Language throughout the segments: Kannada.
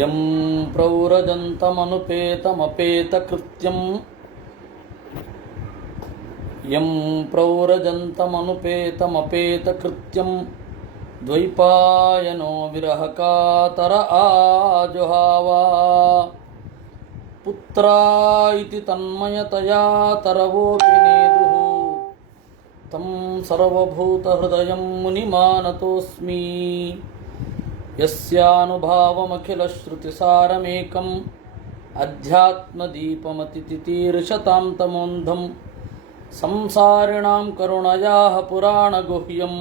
ಯಂ ಪ್ರವ್ರಜಂತಮನುಪೇತಮಪೇತಕೃತ್ಯಂ ಯಂ ಪ್ರವ್ರಜಂತಮನುಪೇತಮಪೇತಕೃತ್ಯಂ ದ್ವೈಪಾಯನೋ ವಿರಹಕಾತರ ಆಜುಹಾವ ಪುತ್ರ ಇತಿ ತನ್ಮಯತಯಾ ತರವೋಪಿ ನೇದುಃ ತಂ ಸರ್ವಭೂತಹೃದಯಂ ಮುನಿಮಾನತೋಸ್ಮಿ ಯಸ್ಯಾನುಭಾವಮಖಿಲಶ್ರುತಿಸಾರಮೇಕಂ ಅಧ್ಯಾತ್ಮದೀಪಮತಿತಿತೀರ್ಷತಾಂ ತಮೋಂಧಂ ಸಂಸಾರಿಣಾಂ ಕರುಣಯಾಃ ಪುರಾಣಗುಹ್ಯಂ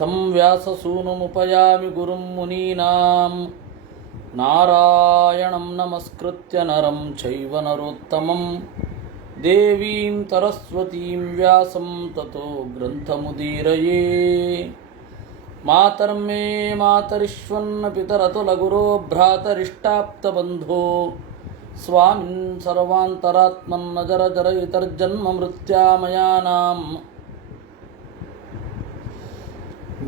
ತಂ ವ್ಯಾಸಸೂನುಮುಪಯಾಮಿ ಗುರುಂ ಮುನೀನಾಂ ನಾರಾಯಣಂ ನಮಸ್ಕೃತ್ಯ ನರಂ ಚೈವ ನರೋತ್ತಮಂ ದೇವೀಂ ಸರಸ್ವತೀಂ ವ್ಯಾಸಂ ತತೋ ಗ್ರಂಥಮುದೀರಯೇ ಮಾತರ್ಮೇ ಮಾತರಿಶ್ವನ್ನ ಪಿತರತುಲಗುರೋ ಭ್ರಾತರಿಷ್ಟಾಪ್ತಬಂಧೋ ಸ್ವಾಮಿನ್ ಸರ್ವಾಂತರಾತ್ಮನ್ನ ಜರ ಜರ ಇತರ್ಜನ್ಮ ಮೃತ್ಯಾಮಯಾನಾಂ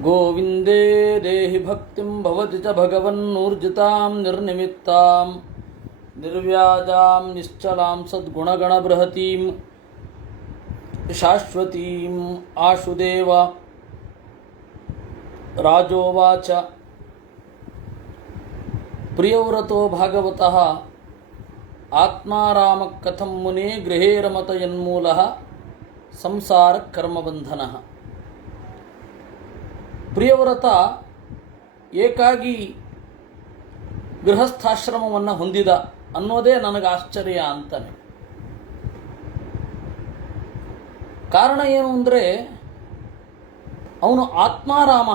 ಗೋವಿಂದೇ ದೇಹಿ ಭಕ್ತಿಂ ಭವತಿ ಚ ಭಗವನ್ನೂರ್ಜಿತಾಂ ನಿರ್ನಿಮಿತ್ತಾಂ ನಿರ್ವ್ಯಾಜಾಂ ನಿಶ್ಚಲಾಂ ಸದ್ಗುಣಗಣಬೃಹತೀಂ ಶಾಶ್ವತೀಂ ಆಶುದೇವ ರಾಜೋವಾಚ ಪ್ರಿಯವ್ರತೋ ಭಾಗವತಃ ಆತ್ಮಾರಾಮ ಕಥಂ ಮುನೇ ಗೃಹೇ ರಮತ ಯನ್ಮೂಲಃ ಸಂಸಾರ ಕರ್ಮಬಂಧನಃ. ಪ್ರಿಯವ್ರತ ಏಕಾಗಿ ಗೃಹಸ್ಥಾಶ್ರಮವನ್ನು ಹೊಂದಿದ ಅನ್ನೋದೇ ನನಗೆ ಆಶ್ಚರ್ಯ ಅಂತಾನೆ. ಕಾರಣ ಏನು ಅಂದರೆ ಅವನು ಆತ್ಮಾರಾಮ.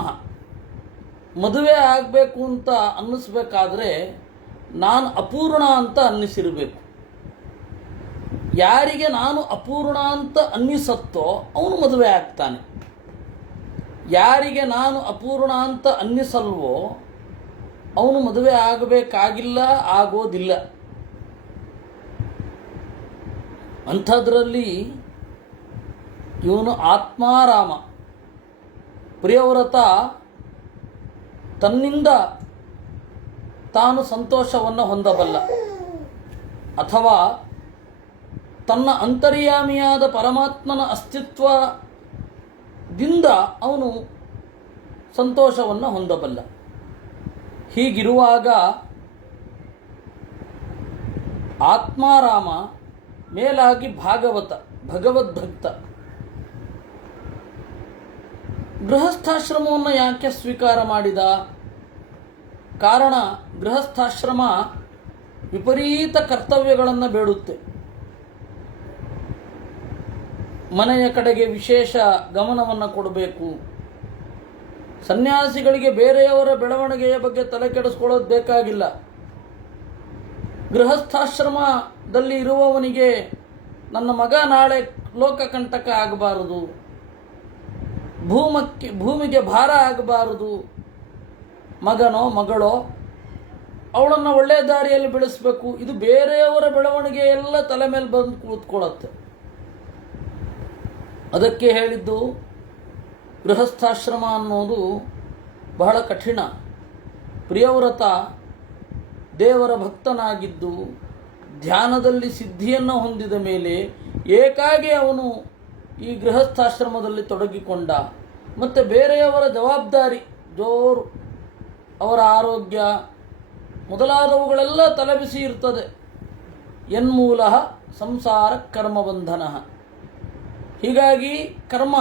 ಮದುವೆ ಆಗಬೇಕು ಅಂತ ಅನ್ನಿಸ್ಬೇಕಾದ್ರೆ ನಾನು ಅಪೂರ್ಣ ಅಂತ ಅನ್ನಿಸಿರಬೇಕು. ಯಾರಿಗೆ ನಾನು ಅಪೂರ್ಣ ಅಂತ ಅನ್ನಿಸತ್ತೋ ಅವನು ಮದುವೆ ಆಗ್ತಾನೆ. ಯಾರಿಗೆ ನಾನು ಅಪೂರ್ಣ ಅಂತ ಅನ್ನಿಸಲ್ವೋ ಅವನು ಮದುವೆ ಆಗಬೇಕಾಗಿಲ್ಲ, ಆಗೋದಿಲ್ಲ. ಅಂಥದ್ರಲ್ಲಿ ಇವನು ಆತ್ಮಾರಾಮ. ಪ್ರಿಯವ್ರತ ತನ್ನಿಂದ ತಾನು ಸಂತೋಷವನ್ನು ಹೊಂದಬಲ್ಲ, ಅಥವಾ ತನ್ನ ಅಂತರ್ಯಾಮಿಯಾದ ಪರಮಾತ್ಮನ ಅಸ್ತಿತ್ವದಿಂದ ಅವನು ಸಂತೋಷವನ್ನು ಹೊಂದಬಲ್ಲ. ಹೀಗಿರುವಾಗ ಆತ್ಮಾರಾಮ ಮೇಲಾಗಿ ಭಾಗವತ, ಭಗವದ್ಭಕ್ತ. ಗೃಹಸ್ಥಾಶ್ರಮವನ್ನು ಯಾಕೆ ಸ್ವೀಕಾರ ಮಾಡಿದ? ಕಾರಣ ಗೃಹಸ್ಥಾಶ್ರಮ ವಿಪರೀತ ಕರ್ತವ್ಯಗಳನ್ನು ಬೇಡುತ್ತೆ. ಮನೆಯ ಕಡೆಗೆ ವಿಶೇಷ ಗಮನವನ್ನು ಕೊಡಬೇಕು. ಸನ್ಯಾಸಿಗಳಿಗೆ ಬೇರೆಯವರ ಬೆಳವಣಿಗೆಯ ಬಗ್ಗೆ ತಲೆ ಕೆಡಿಸ್ಕೊಳ್ಳೋದು ಬೇಕಾಗಿಲ್ಲ. ಗೃಹಸ್ಥಾಶ್ರಮದಲ್ಲಿ ಇರುವವನಿಗೆ ನನ್ನ ಮಗ ನಾಳೆ ಲೋಕಕಂಟಕ ಆಗಬಾರದು, ಭೂಮಿಗೆ ಭಾರ ಆಗಬಾರದು, ಮಗನೋ ಮಗಳೋ ಅವಳನ್ನು ಒಳ್ಳೆಯ ದಾರಿಯಲ್ಲಿ ಬೆಳೆಸಬೇಕು. ಇದು ಬೇರೆಯವರ ಬೆಳವಣಿಗೆ ಎಲ್ಲ ತಲೆ ಮೇಲೆ ಬಂದು ಕೂತ್ಕೊಳ್ಳುತ್ತೆ. ಅದಕ್ಕೆ ಹೇಳಿದ್ದು ಗೃಹಸ್ಥಾಶ್ರಮ ಅನ್ನೋದು ಬಹಳ ಕಠಿಣ. ಪ್ರಿಯವ್ರತ ದೇವರ ಭಕ್ತನಾಗಿದ್ದು ಧ್ಯಾನದಲ್ಲಿ ಸಿದ್ಧಿಯನ್ನು ಹೊಂದಿದ ಮೇಲೆ ಏಕಾಗಿ ಅವನು ಈ ಗೃಹಸ್ಥಾಶ್ರಮದಲ್ಲಿ ತೊಡಗಿಕೊಂಡ. ಮತ್ತು ಬೇರೆಯವರ ಜವಾಬ್ದಾರಿ ಜೋರು, ಅವರ ಆರೋಗ್ಯ ಮೊದಲಾದವುಗಳೆಲ್ಲ ತಲೆಬಿಸಿ ಇರ್ತದೆ. ಯನ್ಮೂಲಃ ಸಂಸಾರ ಕರ್ಮಬಂಧನ. ಹೀಗಾಗಿ ಕರ್ಮ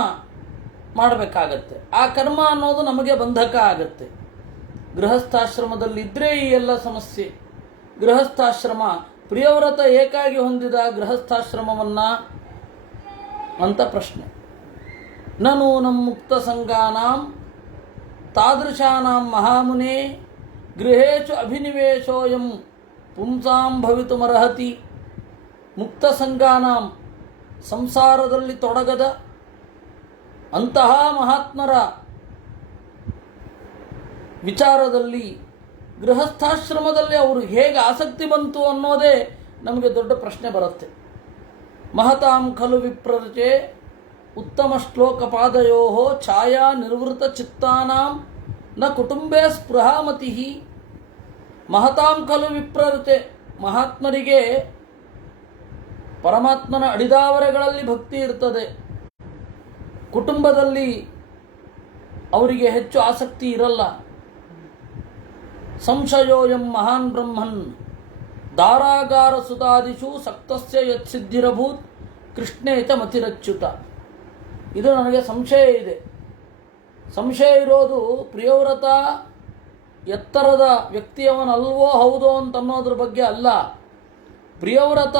ಮಾಡಬೇಕಾಗತ್ತೆ. ಆ ಕರ್ಮ ಅನ್ನೋದು ನಮಗೆ ಬಂಧಕ ಆಗತ್ತೆ. ಗೃಹಸ್ಥಾಶ್ರಮದಲ್ಲಿದ್ದರೆ ಈ ಎಲ್ಲ ಸಮಸ್ಯೆ. ಗೃಹಸ್ಥಾಶ್ರಮ ಪ್ರಿಯವ್ರತ ಏಕಾಗಿ ಹೊಂದಿದ ಗೃಹಸ್ಥಾಶ್ರಮವನ್ನು ಅಂತ ಪ್ರಶ್ನೆ. ನನು ನಮ್ಮ ಮುಕ್ತ ಸಂಘಾನಾಂ ತಾದೃಶಾನಾಂ ಮಹಾಮುನೇ ಗೃಹೇಶು ಅಭಿನಿವೇಶೋಯಂ ಪುಂಸಾಂ ಭವಿತುಮರ್ಹತಿ. ಮುಕ್ತ ಸಂಘಾನಾಂ ಸಂಸಾರದಲ್ಲಿ ತೊಡಗದ ಅಂತಹ ಮಹಾತ್ಮರ ವಿಚಾರದಲ್ಲಿ ಗೃಹಸ್ಥಾಶ್ರಮದಲ್ಲಿ ಅವರು ಹೇಗೆ ಆಸಕ್ತಿ ಬಂತು ಅನ್ನೋದೇ ನಮಗೆ ದೊಡ್ಡ ಪ್ರಶ್ನೆ ಬರುತ್ತೆ. ಮಹತಾಂ ಖಲು ವಿಪ್ರರಚೆ ಉತ್ತಮ ಶ್ಲೋಕಪಾದಯೋ ಛಾಯಾ ನಿರ್ವೃತ ಚಿತ್ತಾನಾಂ ನ ಕುಟುಂಬೇ ಸ್ಪೃಹಾಮತಿ. ಮಹತಾಂ ಖಲು ವಿಪ್ರರತೆ, ಮಹಾತ್ಮರಿಗೆ ಪರಮಾತ್ಮನ ಅಡಿದಾವರೆಗಳಲ್ಲಿ ಭಕ್ತಿ ಇರ್ತದೆ. ಕುಟುಂಬದಲ್ಲಿ ಅವರಿಗೆ ಹೆಚ್ಚು ಆಸಕ್ತಿ ಇರಲ್ಲ. ಸಂಶಯೋಯಂ ಮಹಾನ್ ಬ್ರಹ್ಮನ್ ದಾರಾಗಾರ ಸುತಾದಿಷು ಸಕ್ತಸ್ಯ ಯತ್ಸಿದ್ಧಿರಭೂತ್ ಕೃಷ್ಣೇತ ಮತಿರಚ್ಯುತ. ಇದು ನನಗೆ ಸಂಶಯ ಇದೆ. ಸಂಶಯ ಇರೋದು ಪ್ರಿಯವ್ರತ ಎತ್ತರದ ವ್ಯಕ್ತಿಯವನಲ್ವೋ ಹೌದೋ ಅಂತನ್ನೋದ್ರ ಬಗ್ಗೆ ಅಲ್ಲ. ಪ್ರಿಯವ್ರತ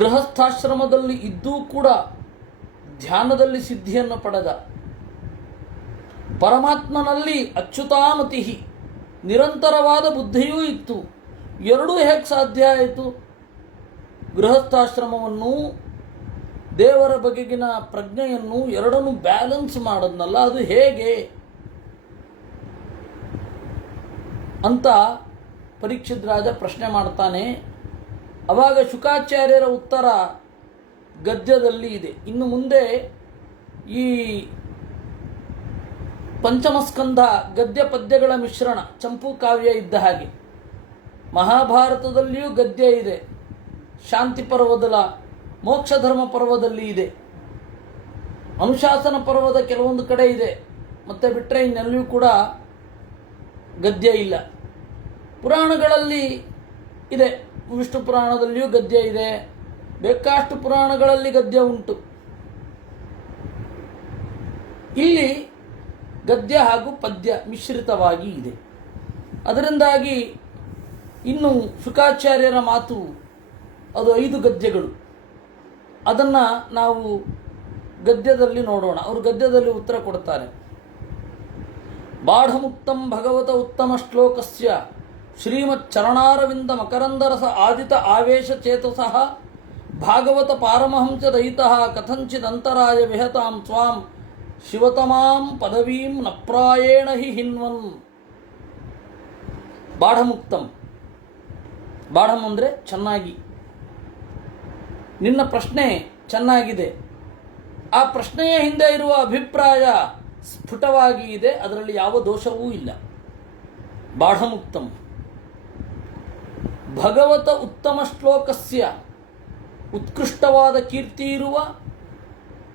ಗೃಹಸ್ಥಾಶ್ರಮದಲ್ಲಿ ಇದ್ದೂ ಕೂಡ ಧ್ಯಾನದಲ್ಲಿ ಸಿದ್ಧಿಯನ್ನು ಪಡೆದ. ಪರಮಾತ್ಮನಲ್ಲಿ ಅಚ್ಯುತಾಮತಿ ನಿರಂತರವಾದ ಬುದ್ಧಿಯೂ ಇತ್ತು. ಎರಡೂ ಹೇಗೆ ಸಾಧ್ಯ ಆಯಿತು? ಗೃಹಸ್ಥಾಶ್ರಮವನ್ನು ದೇವರ ಬಗೆಗಿನ ಪ್ರಜ್ಞೆಯನ್ನು ಎರಡನ್ನು ಬ್ಯಾಲೆನ್ಸ್ ಮಾಡೋದ್ನಲ್ಲ, ಅದು ಹೇಗೆ ಅಂತ ಪರೀಕ್ಷಿತ್ ರಾಜ ಪ್ರಶ್ನೆ ಮಾಡ್ತಾನೆ. ಅವಾಗ ಶುಕಾಚಾರ್ಯರ ಉತ್ತರ ಗದ್ಯದಲ್ಲಿ ಇದೆ. ಇನ್ನು ಮುಂದೆ ಈ ಪಂಚಮಸ್ಕಂಧ ಗದ್ಯ ಪದ್ಯಗಳ ಮಿಶ್ರಣ, ಚಂಪು ಕಾವ್ಯ ಇದ್ದ ಹಾಗೆ. ಮಹಾಭಾರತದಲ್ಲಿಯೂ ಗದ್ಯ ಇದೆ, ಶಾಂತಿ ಪರ್ವದ ಮೋಕ್ಷ ಧರ್ಮ ಪರ್ವದಲ್ಲಿ ಇದೆ, ಅನುಶಾಸನ ಪರ್ವದ ಕೆಲವೊಂದು ಕಡೆ ಇದೆ. ಮತ್ತೆ ಬಿಟ್ಟರೆ ಇನ್ನೆಲ್ಲಿಯೂ ಕೂಡ ಗದ್ಯ ಇಲ್ಲ. ಪುರಾಣಗಳಲ್ಲಿ ಇದೆ, ವಿಷ್ಣು ಪುರಾಣದಲ್ಲಿಯೂ ಗದ್ಯ ಇದೆ, ಬೇಕಾಷ್ಟು ಪುರಾಣಗಳಲ್ಲಿ ಗದ್ಯ ಉಂಟು. ಇಲ್ಲಿ ಗದ್ಯ ಹಾಗೂ ಪದ್ಯ ಮಿಶ್ರಿತವಾಗಿ ಇದೆ. ಅದರಿಂದಾಗಿ ಇನ್ನು ಶುಕಾಚಾರ್ಯರ ಮಾತು ಅದು 5 ಗದ್ಯಗಳು. ಅದನ್ನು ನಾವು ಗದ್ಯದಲ್ಲಿ ನೋಡೋಣ. ಅವರು ಗದ್ಯದಲ್ಲಿ ಉತ್ತರ ಕೊಡ್ತಾರೆ. ಬಾಢಮುಕ್ತಂ ಭಗವತ ಉತ್ತಮ ಶ್ಲೋಕಸ್ಯ ಶ್ರೀಮಚ್ಚರಣಾರವಿಂದ ಮಕರಂದರಸ ಆದಿತ ಆವೇಶ ಚೇತಸಃ ಭಾಗವತ ಪಾರಮಹಂಸ ದಯಿತಃ ಕಥಂಚಿದಂತರಾಯ ವಿಹತಾಂ ಸ್ವಾಂ ಶಿವತಮಾಂ ಪದವೀಂ ನಪ್ರಾಯೇಣ ಹಿ ಹಿನ್ವನ್. ಬಾಢಮುಕ್ತಂ, ಬಾಢಂ ಅಂದರೆ ಚೆನ್ನಾಗಿ. ನಿನ್ನ ಪ್ರಶ್ನೆ ಚೆನ್ನಾಗಿದೆ. ಆ ಪ್ರಶ್ನೆಯ ಹಿಂದೆ ಇರುವ ಅಭಿಪ್ರಾಯ ಸ್ಫುಟವಾಗಿ ಇದೆ, ಅದರಲ್ಲಿ ಯಾವ ದೋಷವೂ ಇಲ್ಲ. ಬಾಢಮುಕ್ತಂ ಭಗವತ ಉತ್ತಮ ಶ್ಲೋಕಸ್ಯ, ಉತ್ಕೃಷ್ಟವಾದ ಕೀರ್ತಿ ಇರುವ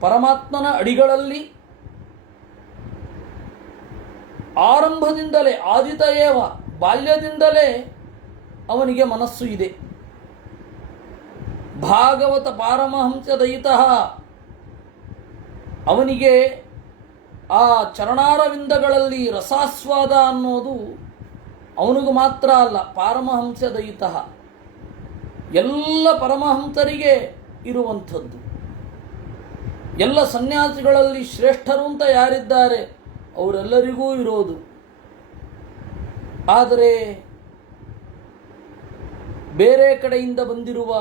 ಪರಮಾತ್ಮನ ಅಡಿಗಳಲ್ಲಿ ಆರಂಭದಿಂದಲೇ ಆದಿತಯೇವ ಬಾಲ್ಯದಿಂದಲೇ ಅವನಿಗೆ ಮನಸ್ಸು ಇದೆ. ಭಾಗವತ ಪಾರಮಹಂಸ ದಯಿತಃ, ಅವನಿಗೆ ಆ ಚರಣಾರವಿಂದಗಳಲ್ಲಿ ರಸಾಸ್ವಾದ ಅನ್ನೋದು ಅವನಿಗೂ ಮಾತ್ರ ಅಲ್ಲ, ಪಾರಮಹಂಸ ದಯಿತಃ ಎಲ್ಲ ಪರಮಹಂಸರಿಗೆ ಇರುವಂಥದ್ದು. ಎಲ್ಲ ಸನ್ಯಾಸಿಗಳಲ್ಲಿ ಶ್ರೇಷ್ಠರು ಅಂತ ಯಾರಿದ್ದಾರೆ ಅವರೆಲ್ಲರಿಗೂ ಇರೋದು. ಆದರೆ ಬೇರೆ ಕಡೆಯಿಂದ ಬಂದಿರುವ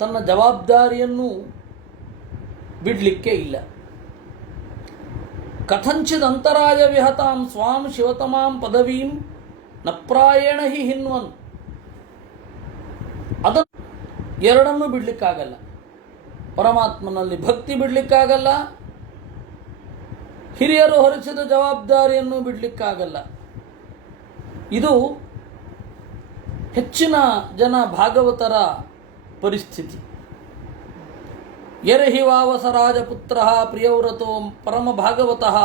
ತನ್ನ ಜವಾಬ್ದಾರಿಯನ್ನು ಬಿಡಲಿಕ್ಕೆ ಇಲ್ಲ. ಕಥಂಚಿದ್ ಅಂತರಾಯ ವಿಹತಾಂ ಸ್ವಾಂ ಶಿವತಮಾಂ ಪದವೀಂ ನಪ್ರಾಯೇಣ ಹಿ ಹಿನ್ವನ್. ಅದನ್ನು ಎರಡನ್ನೂ ಬಿಡಲಿಕ್ಕಾಗಲ್ಲ. ಪರಮಾತ್ಮನಲ್ಲಿ ಭಕ್ತಿ ಬಿಡಲಿಕ್ಕಾಗಲ್ಲ, ಹಿರಿಯರು ಹೊರಿಸಿದ ಜವಾಬ್ದಾರಿಯನ್ನು ಬಿಡಲಿಕ್ಕಾಗಲ್ಲ. ಇದು ಹೆಚ್ಚಿನ ಜನ ಭಾಗವತರ ಪರಿಸ್ಥಿತಿ. ಯರ್ಹಿ ವಾವಸ ರಾಜಪುತ್ರ ಪ್ರಿಯವ್ರತೋ ಪರಮ ಭಾಗವತಃ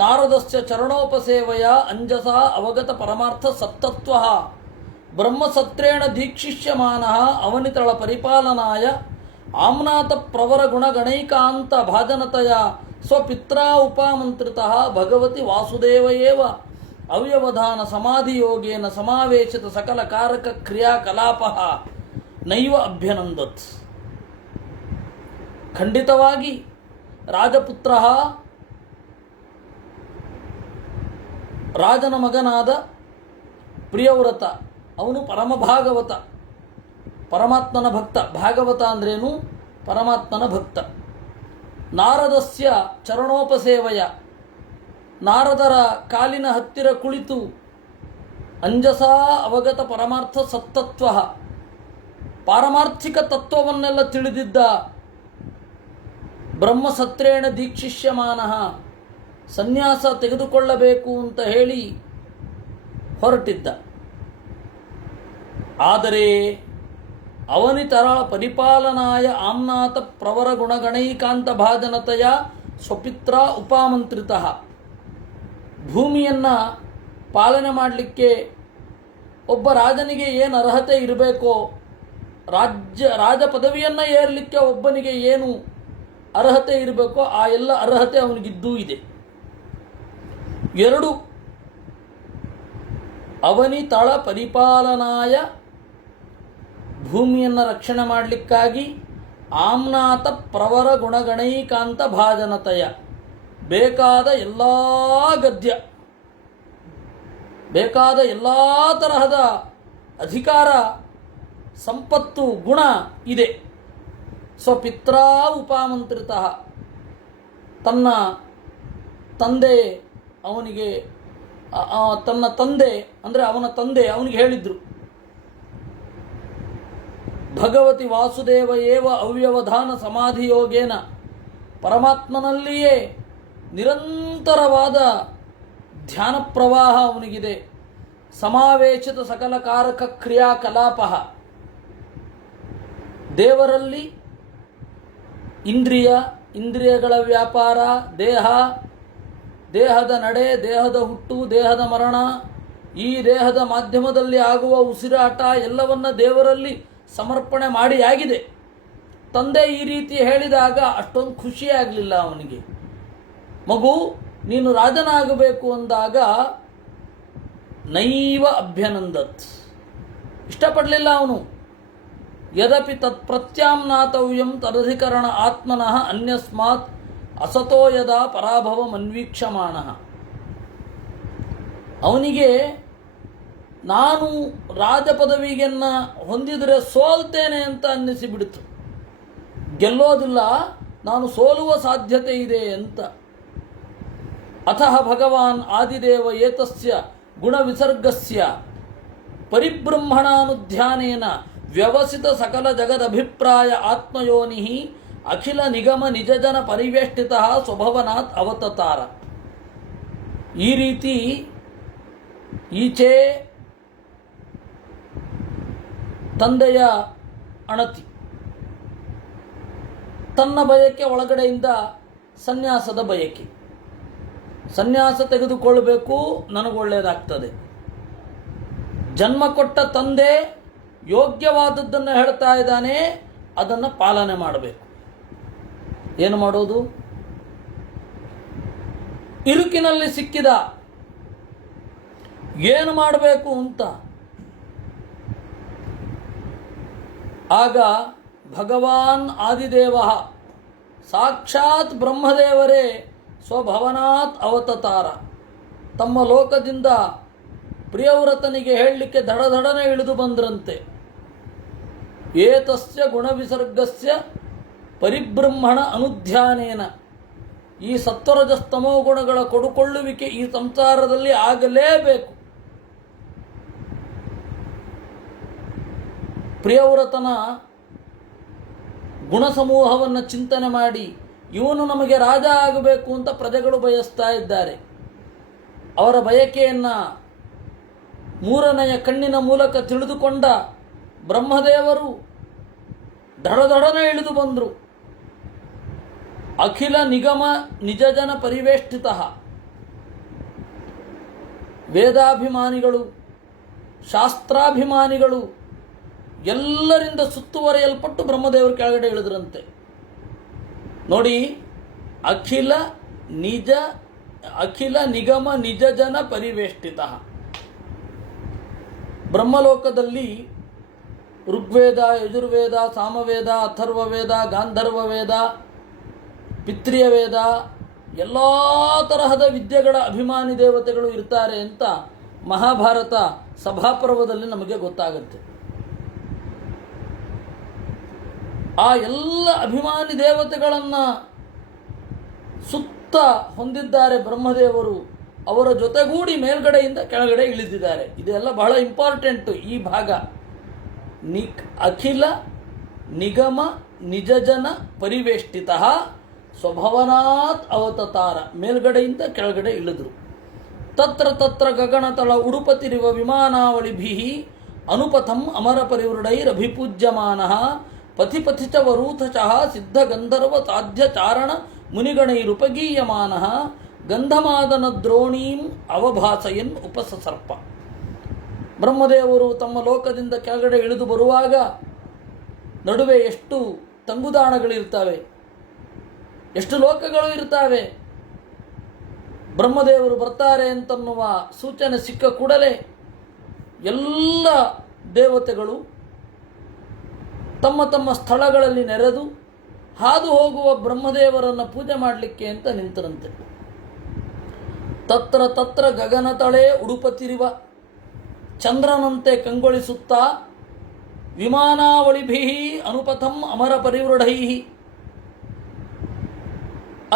ನಾರದಸ್ಯ ಚರಣೋಪಸೇವಯ ಅಂಜಸ ಅವಗತ ಪರಮಾರ್ಥ ಸತ್ತತ್ವ ಬ್ರಹ್ಮಸತ್ರೇಣ ದೀಕ್ಷಿಷ್ಯಮಾನಃ ಅವನಿತಳ ಪರಿಪಾಲನಾಯ ಆಮ್ನಾತ ಪ್ರವರ ಗುಣಗಣೈಕಾಂತ ಭಾಜನತೆಯ ಸ್ವಪಿತ್ರಾ ಉಪಮಂತ್ರಿತಃ ಭಗವತಿ ವಾಸುದೇವ ಏವ ಅವ್ಯವಧಾನ ಸಮಾಧಿಯೋಗೇನ ಸಮಾವೇಶಿತ ಸಕಲ ಕಾರಕ ಕ್ರಿಯಾಕಲಾಪಃ ನೈವ ಅಭ್ಯನಂದತ್. ಖಂಡಿತವಾಗಿ ರಾಜಪುತ್ರ, ರಾಜನ ಮಗನಾದ ಪ್ರಿಯವ್ರತ, ಅವನು ಪರಮ ಭಾಗವತ, ಪರಮಾತ್ಮನ ಭಕ್ತ. ಭಾಗವತ ಅಂದ್ರೇನು? ಪರಮಾತ್ಮನ ಭಕ್ತ. ನಾರದಸ್ಯ ಚರಣೋಪಸೇವಯ, ನಾರದರ ಕಾಲಿನ ಹತ್ತಿರ ಕುಳಿತು ಅಂಜಸ ಅವಗತ ಪರಮಾರ್ಥ ಸತ್ತತ್ವ, ಪಾರಮಾರ್ಥಿಕ ತತ್ವವನ್ನೆಲ್ಲ ತಿಳಿದಿದ್ದ. ಬ್ರಹ್ಮಸತ್ರೇಣ ದೀಕ್ಷಿಷ್ಯಮಾನಃ, ಸನ್ಯಾಸ ತೆಗೆದುಕೊಳ್ಳಬೇಕು ಅಂತ ಹೇಳಿ ಹೊರಟಿದ್ದ. ಆದರೆ ಅವನಿತರ ಪರಿಪಾಲನಾಯ ಆಮ್ನಾಥ ಪ್ರವರ ಗುಣಗಣೈಕಾಂತ ಭಾಜನತೆಯ ಸ್ವಪಿತ್ರ ಉಪಮಂತ್ರಿತ. ಭೂಮಿಯನ್ನು ಪಾಲನೆ ಮಾಡಲಿಕ್ಕೆ ಒಬ್ಬ ರಾಜನಿಗೆ ಏನು ಅರ್ಹತೆ ಇರಬೇಕೋ, ರಾಜ ಪದವಿಯನ್ನು ಏರಲಿಕ್ಕೆ ಒಬ್ಬನಿಗೆ ಏನು ಅರ್ಹತೆ ಇರಬೇಕೋ ಆ ಎಲ್ಲ ಅರ್ಹತೆ ಅವನಿಗಿದ್ದೂ ಇದೆ. ಎರಡು, ಅವನಿತಳ ಪರಿಪಾಲನಾಯ ಭೂಮಿಯನ್ನು ರಕ್ಷಣೆ ಮಾಡಲಿಕ್ಕಾಗಿ ಆಮ್ನಾಥ ಪ್ರವರ ಗುಣಗಣೈಕಾಂತ ಭಾಜನತೆಯ ಬೇಕಾದ ಎಲ್ಲ ಗದ್ಯ, ಬೇಕಾದ ಎಲ್ಲ ತರಹದ ಅಧಿಕಾರ, ಸಂಪತ್ತು, ಗುಣ ಇದೆ. ಸ್ವಪಿತ್ರ ಉಪಮಂತ್ರಿತ. ತನ್ನ ತಂದೆ ಅವನಿಗೆ ತನ್ನ ತಂದೆ ಅಂದರೆ ಅವನ ತಂದೆ ಅವನಿಗೆ ಹೇಳಿದ್ರು, ಭಗವತಿ ವಾಸುದೇವ ಏವ ಅವ್ಯವಧಾನ ಸಮಾಧಿಯೋಗೇನ. ಪರಮಾತ್ಮನಲ್ಲಿಯೇ ನಿರಂತರವಾದ ಧ್ಯಾನ ಪ್ರವಾಹ ಅವನಿಗಿದೆ. ಸಮಾವೇಶಿತ ಸಕಲ ಕಾರಕ ಕ್ರಿಯಾಕಲಾಪ. ದೇವರಲ್ಲಿ ಇಂದ್ರಿಯಗಳ ವ್ಯಾಪಾರ, ದೇಹದ ನಡೆ, ದೇಹದ ಹುಟ್ಟು, ದೇಹದ ಮರಣ, ಈ ದೇಹದ ಮಾಧ್ಯಮದಲ್ಲಿ ಆಗುವ ಉಸಿರಾಟ ಎಲ್ಲವನ್ನ ದೇವರಲ್ಲಿ ಸಮರ್ಪಣೆ ಮಾಡಿ ಆಗಿದೆ. ತಂದೆ ಈ ರೀತಿ ಹೇಳಿದಾಗ ಅಷ್ಟೊಂದು ಖುಷಿಯಾಗಲಿಲ್ಲ ಅವನಿಗೆ. ಮಗು ನೀನು ರಾಜನಾಗಬೇಕು ಅಂದಾಗ ನೈವ ಅಭ್ಯನಂದತ್, ಇಷ್ಟಪಡಲಿಲ್ಲ ಅವನು. ಯದಪಿ ತತ್ ಪ್ರತ್ಯಾಮ್ನಾತವ್ಯಂ ತದಧಿಕರಣ ಆತ್ಮನಃ ಅನ್ಯಸ್ಮಾತ್ ಅಸತೋ ಯದಾ ಪರಾಭವ ಮನ್ವೀಕ್ಷಮಾಣ. ಅವನಿಗೆ ನಾನು ರಾಜ ಪದವಿಯನ್ನು ಹೊಂದಿದರೆ ಸೋಲ್ತೇನೆ ಅಂತ ಅನ್ನಿಸಿಬಿಡ್ತು. ಗೆಲ್ಲೋದಿಲ್ಲ, ನಾನು ಸೋಲುವ ಸಾಧ್ಯತೆ ಇದೆ ಅಂತ. ಅತಃ ಭಗವಾನ್ ಆದಿದೇವ ಏತಸ್ಯ ಗುಣವಿಸರ್ಗಸ್ಯ ಪರಿಬ್ರಹ್ಮಣಾನುಧ್ಯಾನೇನ ವ್ಯವಸಿತ ಸಕಲ ಜಗದಭಿಪ್ರಾಯ ಆತ್ಮಯೋನಿ ಅಖಿಲ ನಿಗಮ ನಿಜಜನ ಪರಿವೇಷ್ಟಿತ ಸ್ವಭವನಾತ್ ಅವತತಾರ. ಈ ರೀತಿ ಈಚೆ ತಂದೆಯ ಅಣತಿ, ತನ್ನ ಬಯಕೆ ಒಳಗಡೆಯಿಂದ ಸನ್ಯಾಸದ ಬಯಕೆ. ಸನ್ಯಾಸ ತೆಗೆದುಕೊಳ್ಳಬೇಕು, ನನಗೊಳ್ಳೆಯದಾಗ್ತದೆ. ಜನ್ಮ ಕೊಟ್ಟ ತಂದೆ ಯೋಗ್ಯವಾದದ್ದನ್ನು ಹೇಳ್ತಾ ಇದ್ದಾನೆ, ಅದನ್ನು ಪಾಲನೆ ಮಾಡಬೇಕು. ಏನು ಮಾಡೋದು? ಇರುಕಿನಲ್ಲಿ ಸಿಕ್ಕಿದ, ಏನು ಮಾಡಬೇಕು ಅಂತ. ಆಗ ಭಗವಾನ್ ಆದಿದೇವ ಸಾಕ್ಷಾತ್ ಬ್ರಹ್ಮದೇವರೇ ಸ್ವಭವನಾತ್ ಅವತತಾರ. ತಮ್ಮ ಲೋಕದಿಂದ ಪ್ರಿಯವ್ರತನಿಗೆ ಹೇಳಲಿಕ್ಕೆ ದಡದಡನೆ ಇಳಿದು ಬಂದ್ರಂತೆ. ಏತಸ್ಯ ಗುಣವಿಸರ್ಗಸ್ಯ ಪರಿಬ್ರಹ್ಮಣ ಅನುಧ್ಯಾನೇನ. ಈ ಸತ್ವರಜಸ್ತಮೋ ಗುಣಗಳ ಕೊಡುಕೊಳ್ಳುವಿಕೆ ಈ ಸಂಸಾರದಲ್ಲಿ ಆಗಲೇಬೇಕು. ಪ್ರಿಯವ್ರತನ ಗುಣಸಮೂಹವನ್ನು ಚಿಂತನೆ ಮಾಡಿ ಇವನು ನಮಗೆ ರಾಜ ಆಗಬೇಕು ಅಂತ ಪ್ರಜೆಗಳು ಬಯಸ್ತಾ ಇದ್ದಾರೆ. ಅವರ ಬಯಕೆಯನ್ನು ಮೂರನೆಯ ಕಣ್ಣಿನ ಮೂಲಕ ತಿಳಿದುಕೊಂಡ ಬ್ರಹ್ಮದೇವರು ದಡದಡನೆ ಇಳಿದು ಬಂದರು. ಅಖಿಲ ನಿಗಮ ನಿಜಜನ ಪರಿವೇಷ್ಟಿತ. ವೇದಾಭಿಮಾನಿಗಳು, ಶಾಸ್ತ್ರಾಭಿಮಾನಿಗಳು ಎಲ್ಲರಿಂದ ಸುತ್ತುವರಿಯಲ್ಪಟ್ಟು ಬ್ರಹ್ಮದೇವರು ಕೆಳಗಡೆ ಇಳಿದ್ರಂತೆ. ನೋಡಿ, ಅಖಿಲ ನಿಗಮ ನಿಜಜನ ಪರಿವೇಷ್ಟಿತ. ಬ್ರಹ್ಮಲೋಕದಲ್ಲಿ ಋಗ್ವೇದ, ಯಜುರ್ವೇದ, ಸಾಮವೇದ, ಅಥರ್ವವೇದ, ಗಾಂಧರ್ವ ವೇದ, ಪಿತ್ರಿಯ ವೇದ, ಎಲ್ಲ ತರಹದ ವಿದ್ಯೆಗಳ ಅಭಿಮಾನಿ ದೇವತೆಗಳು ಇರ್ತಾರೆ ಅಂತ ಮಹಾಭಾರತ ಸಭಾಪರ್ವದಲ್ಲಿ ನಮಗೆ ಗೊತ್ತಾಗುತ್ತೆ. ಆ ಎಲ್ಲ ಅಭಿಮಾನಿ ದೇವತೆಗಳನ್ನು ಸುತ್ತ ಹೊಂದಿದ್ದಾರೆ ಬ್ರಹ್ಮದೇವರು. ಅವರ ಜೊತೆಗೂಡಿ ಮೇಲ್ಗಡೆಯಿಂದ ಕೆಳಗಡೆ ಇಳಿದಿದ್ದಾರೆ. ಇದೆಲ್ಲ ಬಹಳ ಇಂಪಾರ್ಟೆಂಟು ಈ ಭಾಗ. ಅಖಿಲ ನಿಗಮ ನಿಜಜನ ಪರಿವೇಷ್ಟಿತ ಸ್ವಭವನಾತ್ ಅವತತಾರ. ಮೇಲ್ಗಡೆಯಿಂದ ಕೆಳಗಡೆ ಇಳಿದ್ರು. ತತ್ರ ತತ್ರ ಗಗನತಳ ಉಡುಪತಿರಿವ ವಿಮಾನಾವಳಿಭಿಃ ಅನುಪಥಂ ಅಮರ ಪರಿವೃಢೈರಭಿಪೂಜ್ಯಮಾನಃ ಪಥಿಪಥಿ ಚ ವರೂಥಶಃ ಸಿದ್ಧಗಂಧರ್ವ ಸಾಧ್ಯ ಚಾರಣ ಮುನಿಗಣೈರುಪಗೀಯಮಾನಃ ಗಂಧಮಾದನ ದ್ರೋಣೀಂ ಅವಭಾಸಯನ್ ಉಪಸಸರ್ಪ. ಬ್ರಹ್ಮದೇವರು ತಮ್ಮ ಲೋಕದಿಂದ ಕೆಳಗಡೆ ಇಳಿದು ಬರುವಾಗ ನಡುವೆ ಎಷ್ಟು ತಂಗುದಾಣಗಳಿರ್ತವೆ, ಎಷ್ಟು ಲೋಕಗಳು ಇರ್ತವೆ. ಬ್ರಹ್ಮದೇವರು ಬರ್ತಾರೆ ಅಂತನ್ನುವ ಸೂಚನೆ ಸಿಕ್ಕ ಕೂಡಲೇ ಎಲ್ಲ ದೇವತೆಗಳು ತಮ್ಮ ತಮ್ಮ ಸ್ಥಳಗಳಲ್ಲಿ ನೆರೆದು ಹಾದು ಹೋಗುವ ಬ್ರಹ್ಮದೇವರನ್ನು ಪೂಜೆ ಮಾಡಲಿಕ್ಕೆ ಅಂತ ನಿಂತರಂತೆ. ತತ್ರ ತತ್ರ ಗಗನತಳೆ ಉಡುಪತಿರಿವ, ಚಂದ್ರನಂತೆ ಕಂಗೊಳಿಸುತ್ತಾ, ವಿಮಾನಾವಳಿಭಿ ಅನುಪಥಂ ಅಮರ ಪರಿವೃಢೈ,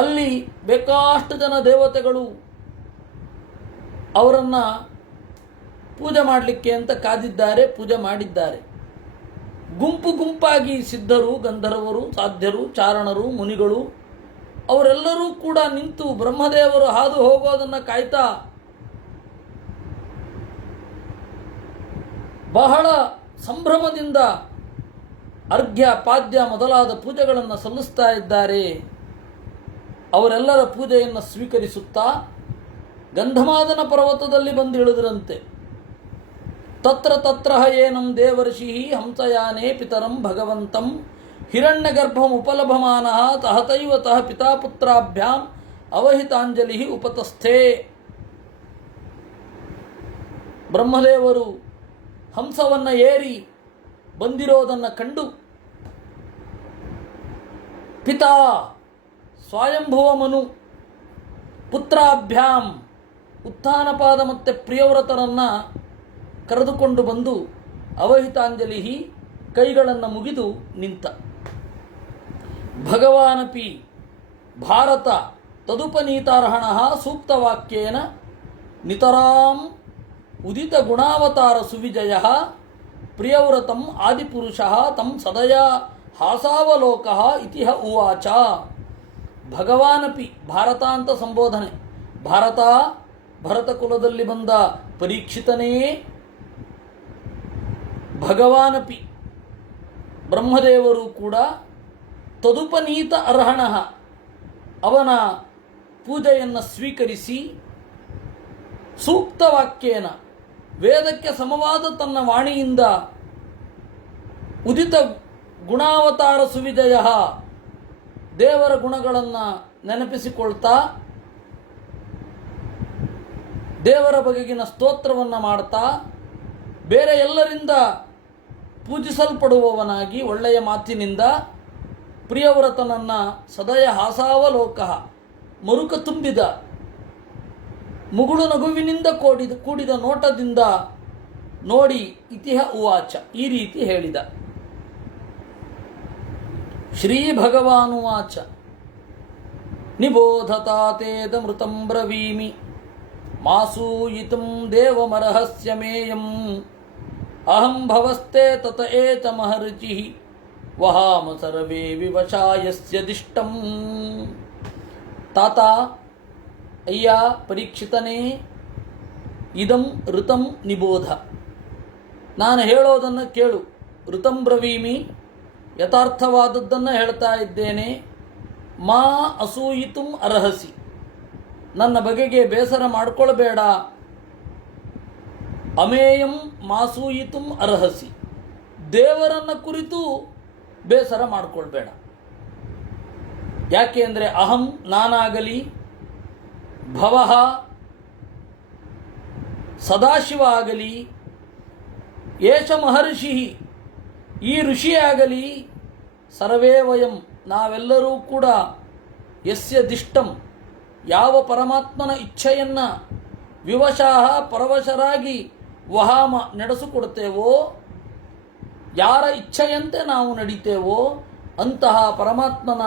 ಅಲ್ಲಿ ಬೇಕಾಷ್ಟು ಜನ ದೇವತೆಗಳು ಅವರನ್ನು ಪೂಜೆ ಮಾಡಲಿಕ್ಕೆ ಅಂತ ಕಾದಿದ್ದಾರೆ, ಪೂಜೆ ಮಾಡಿದ್ದಾರೆ. ಗುಂಪು ಗುಂಪಾಗಿ ಸಿದ್ಧರು, ಗಂಧರ್ವರು, ಸಾಧ್ಯರು, ಚಾರಣರು, ಮುನಿಗಳು ಅವರೆಲ್ಲರೂ ಕೂಡ ನಿಂತು ಬ್ರಹ್ಮದೇವರು ಹಾದು ಹೋಗೋದನ್ನು ಕಾಯ್ತಾ ಬಹಳ ಸಂಭ್ರಮದಿಂದ ಅರ್ಘ್ಯ ಪಾದ್ಯ ಮೊದಲಾದ ಪೂಜೆಗಳನ್ನು ಸಲ್ಲಿಸ್ತಾ ಇದ್ದಾರೆ. ಅವರೆಲ್ಲರ ಪೂಜೆಯನ್ನು ಸ್ವೀಕರಿಸುತ್ತಾ ಗಂಧಮಾದನ ಪರ್ವತದಲ್ಲಿ ಬಂದು ಇಳಿದ್ರಂತೆ. ತತ್ರ ತತ್ರ ಏನಂ ದೇವರ್ಷಿ ಹಂಸಯಾನೇ ಪಿತರಂ ಭಗವಂತಂ ಹಿರಣ್ಯಗರ್ಭಮುಪಲಭಮಾನಃ ತಹತೈವ ತಹ ಪಿತಾಪುತ್ರಾಭ್ಯಾಂ ಅವಹಿತಾಂಜಲಿ ಉಪತಸ್ಥೆ. ಬ್ರಹ್ಮದೇವರು ಹಂಸವನ್ನು ಏರಿ ಬಂದಿರೋದನ್ನು ಕಂಡು ಪಿತಾ ಸ್ವಯಂಭುವ ಮನು ಪುತ್ರಾಭ್ಯಾಂ ಉತ್ಥಾನಪಾದ ಮತ್ತು ಪ್ರಿಯವ್ರತರನ್ನು ಕರೆದುಕೊಂಡು ಬಂದು ಅವಹಿತಾಂಜಲಿ ಕೈಗಳನ್ನು ಮುಗಿದು ನಿಂತ. ಭಗವಾನಪಿ ಭಾರತ ತದುಪನೀತಾರ್ಹಣ ಸೂಕ್ತವಾಕ್ಯೇನ ನಿತರಾಂ ಉದಿತ ಗುಣಾವತಾರ ಸುವಿಜಯ ಪ್ರಿಯವ್ರತಂ ಆದಿಪುರುಷಃ ತಂ ಸದಯ ಹಾಸಾವಲೋಕಃ ಇತಿಹ ಉವಾಚ. ಭಗವಾನಪಿ, ಭಾರತ ಅಂತ ಸಂಬೋಧನೆ. ಭಾರತ, ಭರತ ಕುಲದಲ್ಲಿ ಬಂದ ಪರೀಕ್ಷಿತನೇ. ಭಗವಾನಪಿ, ಬ್ರಹ್ಮದೇವರು ಕೂಡ ತದುಪನೀತ ಅರ್ಹಣ, ಅವನ ಪೂಜೆಯನ್ನು ಸ್ವೀಕರಿಸಿ ಸೂಕ್ತವಾಕ್ಯೇನ, ವೇದಕ್ಕೆ ಸಮವಾದ ತನ್ನ ವಾಣಿಯಿಂದ ಉದಿತ ಗುಣಾವತಾರ ಸುವಿಜಯ, ದೇವರ ಗುಣಗಳನ್ನು ನೆನಪಿಸಿಕೊಳ್ತಾ ದೇವರ ಬಗೆಗಿನ ಸ್ತೋತ್ರವನ್ನು ಮಾಡ್ತಾ ಬೇರೆ ಎಲ್ಲರಿಂದ ಪೂಜಿಸಲ್ಪಡುವವನಾಗಿ ಒಳ್ಳೆಯ ಮಾತಿನಿಂದ ಪ್ರಿಯವ್ರತನನ್ನು ಸದಯ ಹಾಸಾವಲೋಕ, ಮರುಕ ತುಂಬಿದ ಮುಗುಳು ನಗುವಿನಿಂದ ಕೂಡಿದ ನೋಟದಿಂದ ನೋಡಿ ಇತಿಹ ಉವಾಚ, ಈ ರೀತಿ ಹೇಳಿದ. ಶ್ರೀ ಭಗವಾನುವಾಚ ನಿಬೋಧತಾತೇದಮೃತಂ ಬ್ರವೀಮಿ ಮಾಸೂಯಿತುಂ ದೇವಮರ್ಹಸ್ಯ ಮೇಯಂ ಅಹಂ ಭವಸ್ತೆ ತತ ಏತ ಮಹರ್ಷಿ ವಹಾಮ ಸರ್ವೇ ವಿವಶಾಯಸ್ಯ ದಿಷ್ಟಂ. ತಾತ, ಅಯ್ಯ ಪರೀಕ್ಷಿತನೇ, ಇದಂ ಋತಂ ನಿಬೋಧ, ನಾನು ಹೇಳೋದನ್ನು ಕೇಳು. ಋತಂ ಬ್ರವೀಮಿ, ಯಥಾರ್ಥವಾದದ್ದನ್ನು ಹೇಳ್ತಾ ಇದ್ದೇನೆ. ಮಾ ಅಸೂಯಿತುಂ ಅರ್ಹಸಿ, ನನ್ನ ಬಗೆಗೆ ಬೇಸರ ಮಾಡಿಕೊಳ್ಬೇಡ. ಅಮೇಯಂ ಮಾಸೂಯಿತುಂ ಅರ್ಹಸಿ, ದೇವರನ್ನ ಕುರಿತು ಬೇಸರ ಮಾಡಿಕೊಳ್ಬೇಡ. ಯಾಕೆ ಅಂದರೆ ಅಹಂ ನಾನಾಗಲಿ, ಭವಃ ಸದಾಶಿವ ಆಗಲಿ, ಏಷ ಮಹರ್ಷಿ ಈ ಋಷಿಯಾಗಲಿ, ಸರ್ವೇ ವಯಂ ನಾವೆಲ್ಲರೂ ಕೂಡ ಯಸ್ಯ ದಿಷ್ಟಂ ಯಾವ ಪರಮಾತ್ಮನ ಇಚ್ಛೆಯನ್ನು ವಿವಶಃ ಪರವಶರಾಗಿ ವಹಾಮ ನಡೆಸಿಕೊಡ್ತೇವೋ, ಯಾರ ಇಚ್ಛೆಯಂತೆ ನಾವು ನಡೀತೇವೋ ಅಂತಹ ಪರಮಾತ್ಮನ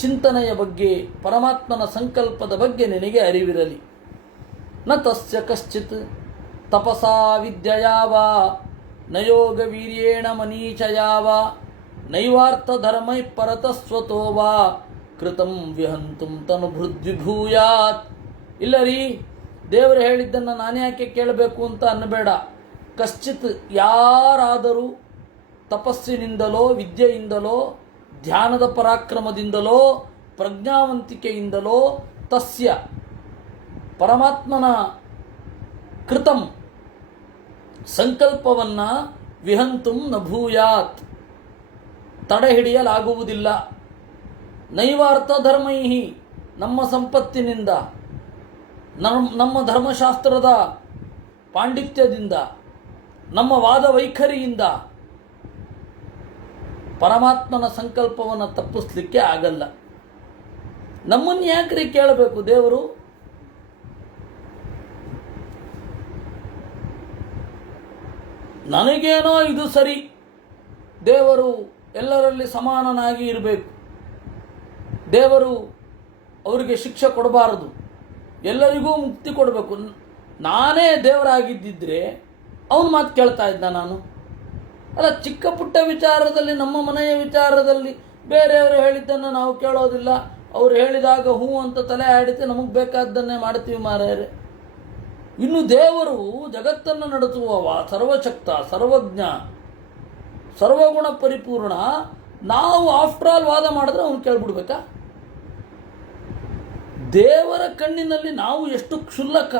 ಚಿಂತನೆಯ ಬಗ್ಗೆ, ಪರಮಾತ್ಮನ ಸಂಕಲ್ಪದ ಬಗ್ಗೆ ನಿನಗೆ ಅರಿವಿರಲಿ. ನ ತಸ್ಯ ಕಶ್ಚಿತ್ ತಪಸಾ ವಿದ್ಯೆಯಾವ ನ ಯೋಗ ವೀರ್ಯೇಣ ಮನೀಚಯಾವ ನೈವಾರ್ಥ ಧರ್ಮೈ ಪರತಸ್ವತೋ ವಾ ಕೃತಂ ವಿಹಂತುಂ ತನುಭೃದ್ವಿಭೂಯಾತ್ ಇಲ್ಲ ರೀ, ದೇವರು ಹೇಳಿದ್ದನ್ನು ನಾನು ಯಾಕೆ ಕೇಳಬೇಕು ಅಂತ ಅನ್ನಬೇಡ. ಕಶ್ಚಿತ್ ಯಾರಾದರೂ ತಪಸ್ಸಿನಿಂದಲೋ ವಿದ್ಯೆಯಿಂದಲೋ ಧ್ಯಾನದ ಪರಾಕ್ರಮದಿಂದಲೋ ಪ್ರಜ್ಞಾವಂತಿಕೆಯಿಂದಲೋ ತಸ್ಯ ಪರಮಾತ್ಮನ ಕೃತಂ ಸಂಕಲ್ಪವನ್ನು ವಿಹಂತುಂ ನ ಭೂಯಾತ್ ತಡೆ ಹಿಡಿಯಲಾಗುವುದಿಲ್ಲ. ನೈವಾರ್ಥ ಧರ್ಮೈ ನಮ್ಮ ಸಂಪತ್ತಿನಿಂದ ನಮ್ಮ ಧರ್ಮಶಾಸ್ತ್ರದ ಪಾಂಡಿತ್ಯದಿಂದ ನಮ್ಮ ವಾದ ವೈಖರಿಯಿಂದ ಪರಮಾತ್ಮನ ಸಂಕಲ್ಪವನ್ನು ತಪ್ಪಿಸ್ಲಿಕ್ಕೆ ಆಗಲ್ಲ. ನಮ್ಮನ್ನು ಯಾಕ್ರಿ ಕೇಳಬೇಕು ದೇವರು? ನನಗೇನೋ ಇದು ಸರಿ, ದೇವರು ಎಲ್ಲರಲ್ಲಿ ಸಮಾನನಾಗಿ ಇರಬೇಕು, ದೇವರು ಅವರಿಗೆ ಶಿಕ್ಷೆ ಕೊಡಬಾರದು, ಎಲ್ಲರಿಗೂ ಮುಕ್ತಿ ಕೊಡಬೇಕು. ನಾನೇ ದೇವರಾಗಿದ್ದಿದ್ರೆ ಅವನ ಮಾತು ಕೇಳ್ತಾ ಇದ್ದ ನಾನು? ಅಲ್ಲ, ಚಿಕ್ಕ ಪುಟ್ಟ ವಿಚಾರದಲ್ಲಿ, ನಮ್ಮ ಮನೆಯ ವಿಚಾರದಲ್ಲಿ ಬೇರೆಯವರು ಹೇಳಿದ್ದನ್ನು ನಾವು ಕೇಳೋದಿಲ್ಲ. ಅವರು ಹೇಳಿದಾಗ ಹೂ ಅಂತ ತಲೆ ಆಡಿತೆ ನಮಗೆ ಬೇಕಾದ್ದನ್ನೇ ಮಾಡ್ತೀವಿ ಮಾರಾಯರೆ. ಇನ್ನು ದೇವರು ಜಗತ್ತನ್ನು ನಡೆಸುವವ, ಸರ್ವಶಕ್ತ, ಸರ್ವಜ್ಞ, ಸರ್ವಗುಣ ಪರಿಪೂರ್ಣ, ನಾವು ಆಫ್ಟರ್ ಆಲ್ ವಾದ ಮಾಡಿದ್ರೆ ಅವನು ಕೇಳ್ಬಿಡ್ಬೇಕಾ? ದೇವರ ಕಣ್ಣಿನಲ್ಲಿ ನಾವು ಎಷ್ಟು ಕ್ಷುಲ್ಲಕ.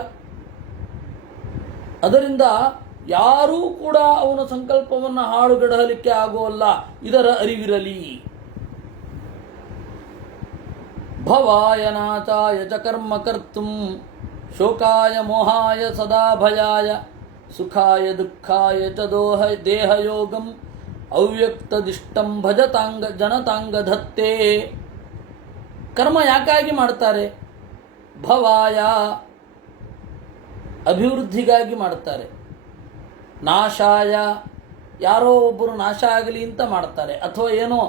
ಅದರಿಂದ ಯಾರೂ ಕೂಡ ಅವನ ಸಂಕಲ್ಪವನ್ನು ಹಾಳುಗೆಡಹಲಿಕ್ಕೆ ಆಗೋಲ್ಲ, ಇದರ ಅರಿವಿರಲಿ. ಭವಾಯ ನಾಚಾಯ ಚ ಕರ್ಮ ಕರ್ತುಂ ಶೋಕಾಯ ಮೋಹಾಯ ಸದಾ ಭಯಾಯ ಸುಖಾಯ ದುಃಖಾಯ ಚ ದೇಹಯೋಗಂ ಅವ್ಯಕ್ತದಿಷ್ಟಂ ಭಜತಾಂಗ ಜನತಾಂಗ ಧತ್ತೇ. ಕರ್ಮ ಯಾಕಾಗಿ ಮಾಡ್ತಾರೆ? ಭವಾಯ ಅಭಿವೃದ್ಧಿಗಾಗಿ ಮಾಡ್ತಾರೆ. ನಾಶಾಯ ಯಾರೋ ಒಬ್ಬರು ನಾಶ ಆಗಲಿ ಅಂತ ಮಾಡ್ತಾರೆ, ಅಥವಾ ಏನೋ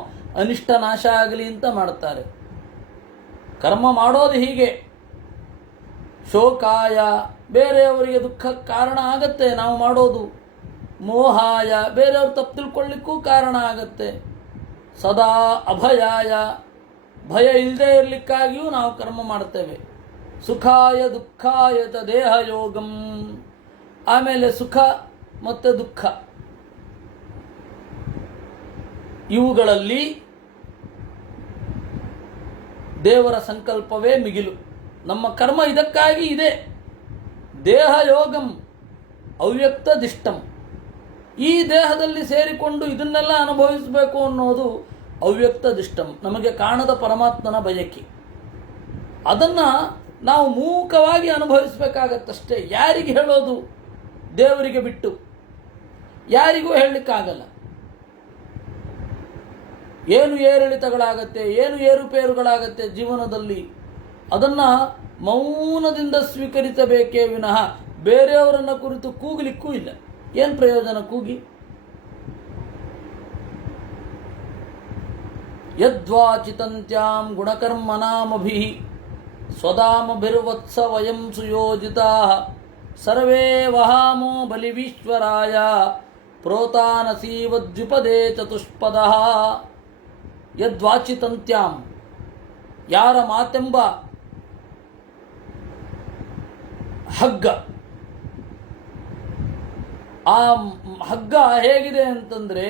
ಅನಿಷ್ಟ ನಾಶ ಆಗಲಿ ಅಂತ ಮಾಡ್ತಾರೆ. ಕರ್ಮ ಮಾಡೋದು ಹೀಗೆ. ಶೋಕಾಯ ಬೇರೆಯವರಿಗೆ ದುಃಖಕ್ಕೆ ಕಾರಣ ಆಗತ್ತೆ ನಾವು ಮಾಡೋದು. ಮೋಹಾಯ ಬೇರೆಯವರು ತಪ್ಪು ತಿಳ್ಕೊಳ್ಳಿಕ್ಕೂ ಕಾರಣ ಆಗತ್ತೆ. ಸದಾ ಅಭಯಾಯ ಭಯ ಇಲ್ಲದೆ ಇರಲಿಕ್ಕಾಗಿಯೂ ನಾವು ಕರ್ಮ ಮಾಡ್ತೇವೆ. ಸುಖಾಯ ದುಃಖಾಯ ಚ ದೇಹಯೋಗಂ. ಆಮೇಲೆ ಸುಖ ಮತ್ತು ದುಃಖ ಇವುಗಳಲ್ಲಿ ದೇವರ ಸಂಕಲ್ಪವೇ ಮಿಗಿಲು. ನಮ್ಮ ಕರ್ಮ ಇದಕ್ಕಾಗಿ ಇದೆ. ದೇಹಯೋಗಂ ಅವ್ಯಕ್ತ ದಿಷ್ಟಂ. ಈ ದೇಹದಲ್ಲಿ ಸೇರಿಕೊಂಡು ಇದನ್ನೆಲ್ಲ ಅನುಭವಿಸಬೇಕು ಅನ್ನೋದು ಅವ್ಯಕ್ತ ದಿಷ್ಟಂ, ನಮಗೆ ಕಾಣದ ಪರಮಾತ್ಮನ ಬಯಕೆ. ಅದನ್ನು ನಾವು ಮೂಕವಾಗಿ ಅನುಭವಿಸಬೇಕಾಗತ್ತಷ್ಟೇ. ಯಾರಿಗೆ ಹೇಳೋದು? ದೇವರಿಗೆ ಬಿಟ್ಟು ಯಾರಿಗೂ ಹೇಳಲಿಕ್ಕಾಗಲ್ಲ. ಏನು ಏರಿಳಿತಗಳಾಗತ್ತೆ, ಏನು ಏರುಪೇರುಗಳಾಗತ್ತೆ ಜೀವನದಲ್ಲಿ, ಅದನ್ನು ಮೌನದಿಂದ ಸ್ವೀಕರಿಸಬೇಕೇ ವಿನಃ ಬೇರೆಯವರನ್ನು ಕುರಿತು ಕೂಗಲಿಕ್ಕೂ ಇಲ್ಲ. ಏನು ಪ್ರಯೋಜನ ಕೂಗಿ? ಯದ್ವಾಚಿತಂತ್ಯಾಂ ಗುಣಕರ್ಮನಾಮಭಿಃ ಸ್ವಧಾಮಭಿರ್ವತ್ಸ ವಯಂ ಸುಯೋಜಿತಾಃ ಸರ್ವೇ ವಹಾಮೋ ಬಲಿವೀಶ್ವರಾಯ ಪ್ರೋತಾನಸೀವದ್ವಿಪದೇ ಚತುಷ್ಪದಃ. ಯದ್ವಾಚಿತಂತ್ಯಾಂ ಯಾರ ಮಾತೆಂಬ ಹಗ್ಗ, ಆ ಹಗ್ಗ ಹೇಗಿದೆ ಅಂತಂದರೆ,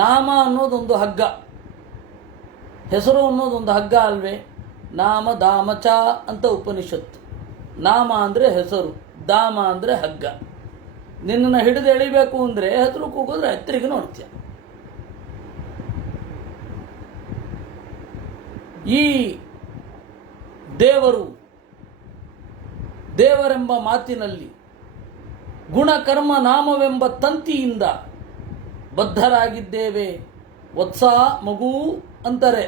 ನಾಮ ಅನ್ನೋದೊಂದು ಹಗ್ಗ, ಹೆಸರು ಅನ್ನೋದೊಂದು ಹಗ್ಗ ಅಲ್ವೇ? ನಾಮ ದಾಮಚ ಅಂತ ಉಪನಿಷತ್ತು. ನಾಮ ಅಂದರೆ ಹೆಸರು, ದಾಮ ಅಂದರೆ ಹಗ್ಗ. ನಿನ್ನನ್ನು ಹಿಡಿದು ಎಳಿಬೇಕು ಅಂದರೆ ಹತ್ತಿರ ಕೂಗಿದ್ರೆ ಹತ್ತಿರಿಗೆ ನೋಡ್ತೀಯ. ಈ ದೇವರೆಂಬ ಮಾತಿನಲ್ಲಿ ಗುಣಕರ್ಮ ನಾಮವೆಂಬ ತಂತಿಯಿಂದ ಬದ್ಧರಾಗಿದ್ದೇವೆ. ವತ್ಸ ಮಗು ಅಂತಾರೆ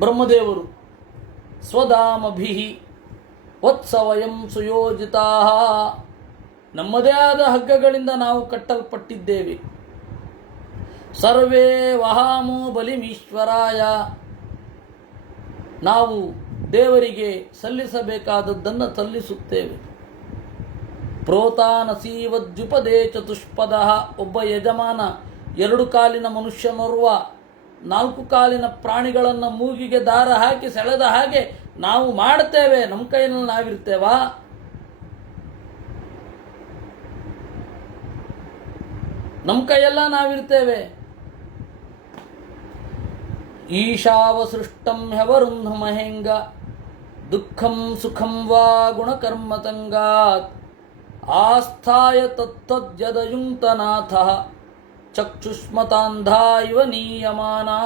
ಬ್ರಹ್ಮದೇವರು. ಸ್ವಧಾಮಭಿಃ ವತ್ಸ ವಯಂ ಸುಯೋಜಿತಾ. ನಮ್ಮದೇ ಆದ ಹಗ್ಗಗಳಿಂದ ನಾವು ಕಟ್ಟಲ್ಪಟ್ಟಿದ್ದೇವೆ. ಸರ್ವೇ ವಹಾಮೋ ಬಲಿಮೀಶ್ವರಾಯ. ನಾವು ದೇವರಿಗೆ ಸಲ್ಲಿಸಬೇಕಾದದ್ದನ್ನು ಸಲ್ಲಿಸುತ್ತೇವೆ. ಪ್ರೋತಾನಸೀವದ್ವಿಪದೇ ಚತುಷ್ಪದ. ಒಬ್ಬ ಯಜಮಾನ 2 ಕಾಲಿನ ಮನುಷ್ಯನೋರ್ವ 4 ಕಾಲಿನ ಪ್ರಾಣಿಗಳನ್ನು ಮೂಗಿಗೆ ದಾರ ಹಾಕಿ ಸೆಳೆದ ಹಾಗೆ ನಾವು ಮಾಡ್ತೇವೆ, ನಮ್ಮ ಕೈಯಲ್ಲಿ ನಾವಿರ್ತೇವಾ? ನಮ್ಮ ಕೈಯೆಲ್ಲ ನಾವಿರ್ತೇವೆ. ಈಶಾವಸೃಷ್ಟಂ ಹ್ಯವರುಂಧಮಹೆಂಗ ದುಃಖಂ ಸುಖಂ ವಾ ಗುಣಕರ್ಮತಂಗಾತ್ ಆಸ್ಥಾಯ ತತ್ತದ್ಯದಯುಂಕ್ತನಾಥ ಚಕ್ಷುಷ್ಮತಾಂಧ ಇವ ನೀಯಮಾನಾ.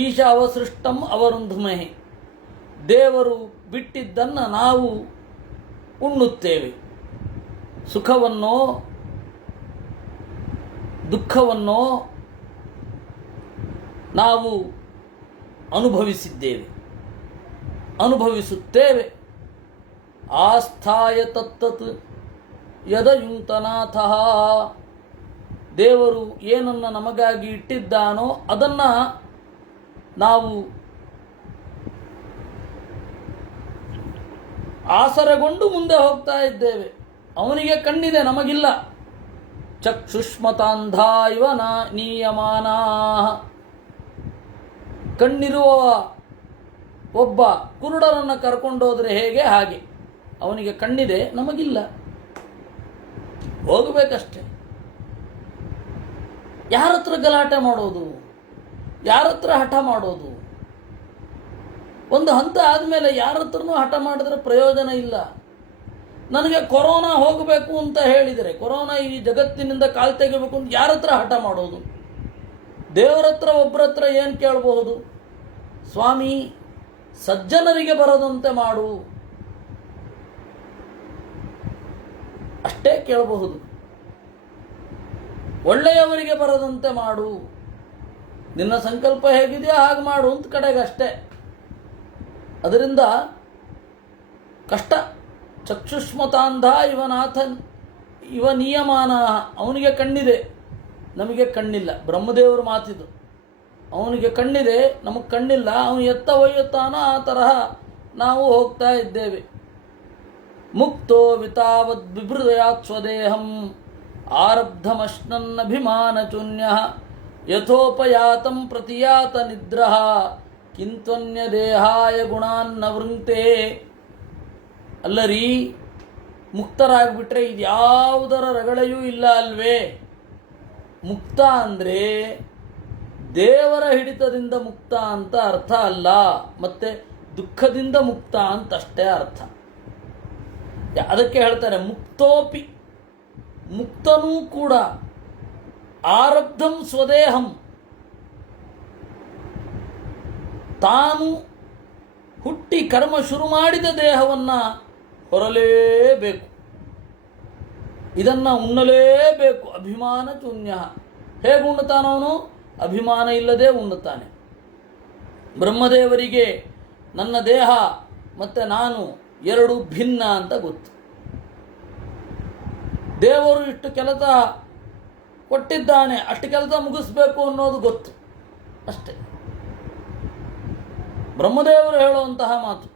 ಈಶ ಅವಸೃಷ್ಟಂ ಅವರುಂಧುಮಹೆ, ದೇವರು ಬಿಟ್ಟಿದ್ದನ್ನು ನಾವು ಉಣ್ಣುತ್ತೇವೆ. ಸುಖವನ್ನೋ ದುಃಖವನ್ನೋ ನಾವು ಅನುಭವಿಸುತ್ತೇವೆ. ಆಸ್ಥಾಯ ತತ್ತತ್ ಯದಯುಂಕ್ತನಾಥ, ದೇವರು ಏನನ್ನು ನಮಗಾಗಿ ಇಟ್ಟಿದ್ದಾನೋ ಅದನ್ನು ನಾವು ಆಸರಗೊಂಡು ಮುಂದೆ ಹೋಗ್ತಾ ಇದ್ದೇವೆ. ಅವನಿಗೆ ಕಣ್ಣಿದೆ, ನಮಗಿಲ್ಲ. ಚಕ್ಷುಷ್ಮತಾಂಧ ಇವ ನೀಯಮಾನಾ, ಕಣ್ಣಿರುವ ಒಬ್ಬ ಕುರುಡರನ್ನು ಕರ್ಕೊಂಡೋದ್ರೆ ಹೇಗೆ ಹಾಗೆ. ಅವನಿಗೆ ಕಣ್ಣಿದೆ, ನಮಗಿಲ್ಲ. ಹೋಗಬೇಕಷ್ಟೆ. ಯಾರ ಹತ್ರ ಗಲಾಟೆ ಮಾಡೋದು, ಯಾರ ಹತ್ರ ಹಠ ಮಾಡೋದು? ಒಂದು ಹಂತ ಆದಮೇಲೆ ಯಾರ ಹತ್ರನೂ ಹಠ ಮಾಡಿದ್ರೆ ಪ್ರಯೋಜನ ಇಲ್ಲ. ನನಗೆ ಕೊರೋನಾ ಹೋಗಬೇಕು ಅಂತ ಹೇಳಿದರೆ, ಕೊರೋನಾ ಈ ಜಗತ್ತಿನಿಂದ ಕಾಲ್ ತೆಗಿಬೇಕು ಅಂತ ಯಾರ ಹತ್ರ ಹಠ ಮಾಡೋದು? ದೇವರ ಹತ್ರ ಒಬ್ಬರ ಹತ್ರ ಏನು ಕೇಳಬಹುದು? ಸ್ವಾಮಿ ಸಜ್ಜನರಿಗೆ ಬರದಂತೆ ಮಾಡು, ಅಷ್ಟೇ ಕೇಳಬಹುದು. ಒಳ್ಳೆಯವರಿಗೆ ಬರದಂತೆ ಮಾಡು, ನಿನ್ನ ಸಂಕಲ್ಪ ಹೇಗಿದೆಯೋ ಹಾಗೆ ಮಾಡು ಅಂತ ಕಡೆಗಷ್ಟೇ. ಅದರಿಂದ ಕಷ್ಟ. ಚಕ್ಷುಷ್ಮತಾಂಧ ಇವ ನಿಯಮಾನ, ಅವನಿಗೆ ಕಣ್ಣಿದೆ, ನಮಗೆ ಕಣ್ಣಿಲ್ಲ. ಬ್ರಹ್ಮದೇವರು ಮಾತಿದು. ಅವನಿಗೆ ಕಣ್ಣಿದೆ, ನಮಗೆ ಕಣ್ಣಿಲ್ಲ. ಅವನು ಎತ್ತ ಒಯ್ಯುತ್ತಾನೋ ಆ ತರಹ ನಾವು ಹೋಗ್ತಾ ಇದ್ದೇವೆ. ಮುಕ್ತೋ ವಿತಾವದ್ ಬಿಭೃದಯಾತ್ ಸ್ವದೇಹಂ ಆರಬ್ಧಮಶ್ನನ್ನಭಿಮಾನಚೂನ್ಯ ಯಥೋಪಯಾತಂ ಪ್ರತಿಯಾತ ನಿದ್ರಃ ಕಿಂತ್ವನ್ಯ ದೇಹಾಯ ಗುಣಾನ್ನ ವೃಂಕ್ತೆ. ಅಲ್ಲರಿ, ಮುಕ್ತರಾಗ್ಬಿಟ್ರೆ ಇದ್ಯಾವುದರ ರಗಳೆಯೂ ಇಲ್ಲ ಅಲ್ವೇ? ಮುಕ್ತ ಅಂದರೆ ದೇವರ ಹಿಡಿತದಿಂದ ಮುಕ್ತ ಅಂತ ಅರ್ಥ ಅಲ್ಲ, ಮತ್ತೆ ದುಃಖದಿಂದ ಮುಕ್ತ ಅಂತಷ್ಟೇ ಅರ್ಥ. ಅದಕ್ಕೆ ಹೇಳ್ತಾರೆ ಮುಕ್ತೋಪಿ, ಮುಕ್ತನೂ ಕೂಡ ಆರಬ್ಧಂ ಸ್ವದೇಹಂ, ತಾನು ಹುಟ್ಟಿ ಕರ್ಮ ಶುರು ಮಾಡಿದ ದೇಹವನ್ನು ಹೊರಲೇಬೇಕು, ಇದನ್ನು ಉಣ್ಣಲೇಬೇಕು. ಅಭಿಮಾನ ಶೂನ್ಯ. ಹೇಗೆ ಉಣ್ಣುತ್ತಾನವನು? ಅಭಿಮಾನ ಇಲ್ಲದೆ ಉಣ್ಣುತ್ತಾನೆ. ಬ್ರಹ್ಮದೇವರಿಗೆ ನನ್ನ ದೇಹ ಮತ್ತು ನಾನು ಎರಡು ಭಿನ್ನ ಅಂತ ಗೊತ್ತು. ದೇವರು ಇಷ್ಟು ಕೆಲಸ ಕೊಟ್ಟಿದ್ದಾನೆ, ಅಷ್ಟು ಕೆಲಸ ಮುಗಿಸ್ಬೇಕು ಅನ್ನೋದು ಗೊತ್ತು ಅಷ್ಟೇ. ಬ್ರಹ್ಮದೇವರು ಹೇಳುವಂತಹ ಮಾತು,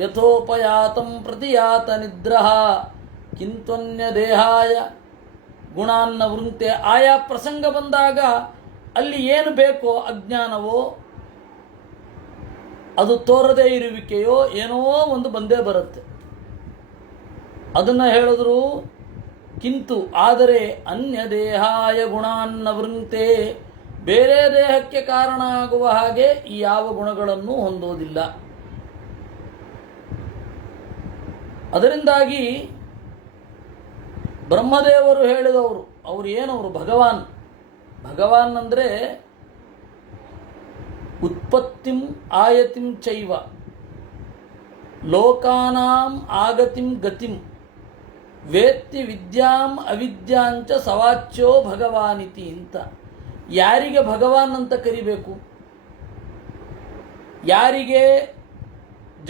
ಯಥೋಪಯಾತಂ ಪ್ರತಿಯಾತ ನಿದ್ರಃ ಕಿಂತ್ವನ್ಯ ದೇಹಾಯ ಗುಣಾನ್ನ ವೃಂಕ್ತೆ. ಆಯಾ ಪ್ರಸಂಗ ಬಂದಾಗ ಅಲ್ಲಿ ಏನು ಬೇಕೋ, ಅಜ್ಞಾನವೋ ಅದು ತೋರದೇ ಇರುವಿಕೆಯೋ ಏನೋ ಒಂದು ಬಂದೇ ಬರುತ್ತೆ. ಅದನ್ನು ಹೇಳಿದ್ರು. ಕಿಂತು ಆದರೆ ಅನ್ಯ ದೇಹಾಯ ಗುಣಾನ್ನ ವೃಂಕ್ತೆ, ಬೇರೆ ದೇಹಕ್ಕೆ ಕಾರಣ ಆಗುವ ಹಾಗೆ ಈ ಯಾವ ಗುಣಗಳನ್ನು ಹೊಂದೋದಿಲ್ಲ. ಅದರಿಂದಾಗಿ ಬ್ರಹ್ಮದೇವರು ಹೇಳಿದವರು, ಅವರು ಏನವರು? ಭಗವಾನ್. ಭಗವಾನ್ ಅಂದರೆ ಉತ್ಪತ್ತಿಂ ಆಯತಿಂ ಚೈವ ಲೋಕಾನಾಂ ಆಗತಿಂ ಗತಿಂ ವೇತ್ತಿ ವಿದ್ಯಾಂ ಅವಿದ್ಯಾಂಚ ಸವಾಚ್ಯೋ ಭಗವಾನಿತಿ ಅಂತ. ಯಾರಿಗೆ ಭಗವಾನ್ ಅಂತ ಕರಿಬೇಕು? ಯಾರಿಗೆ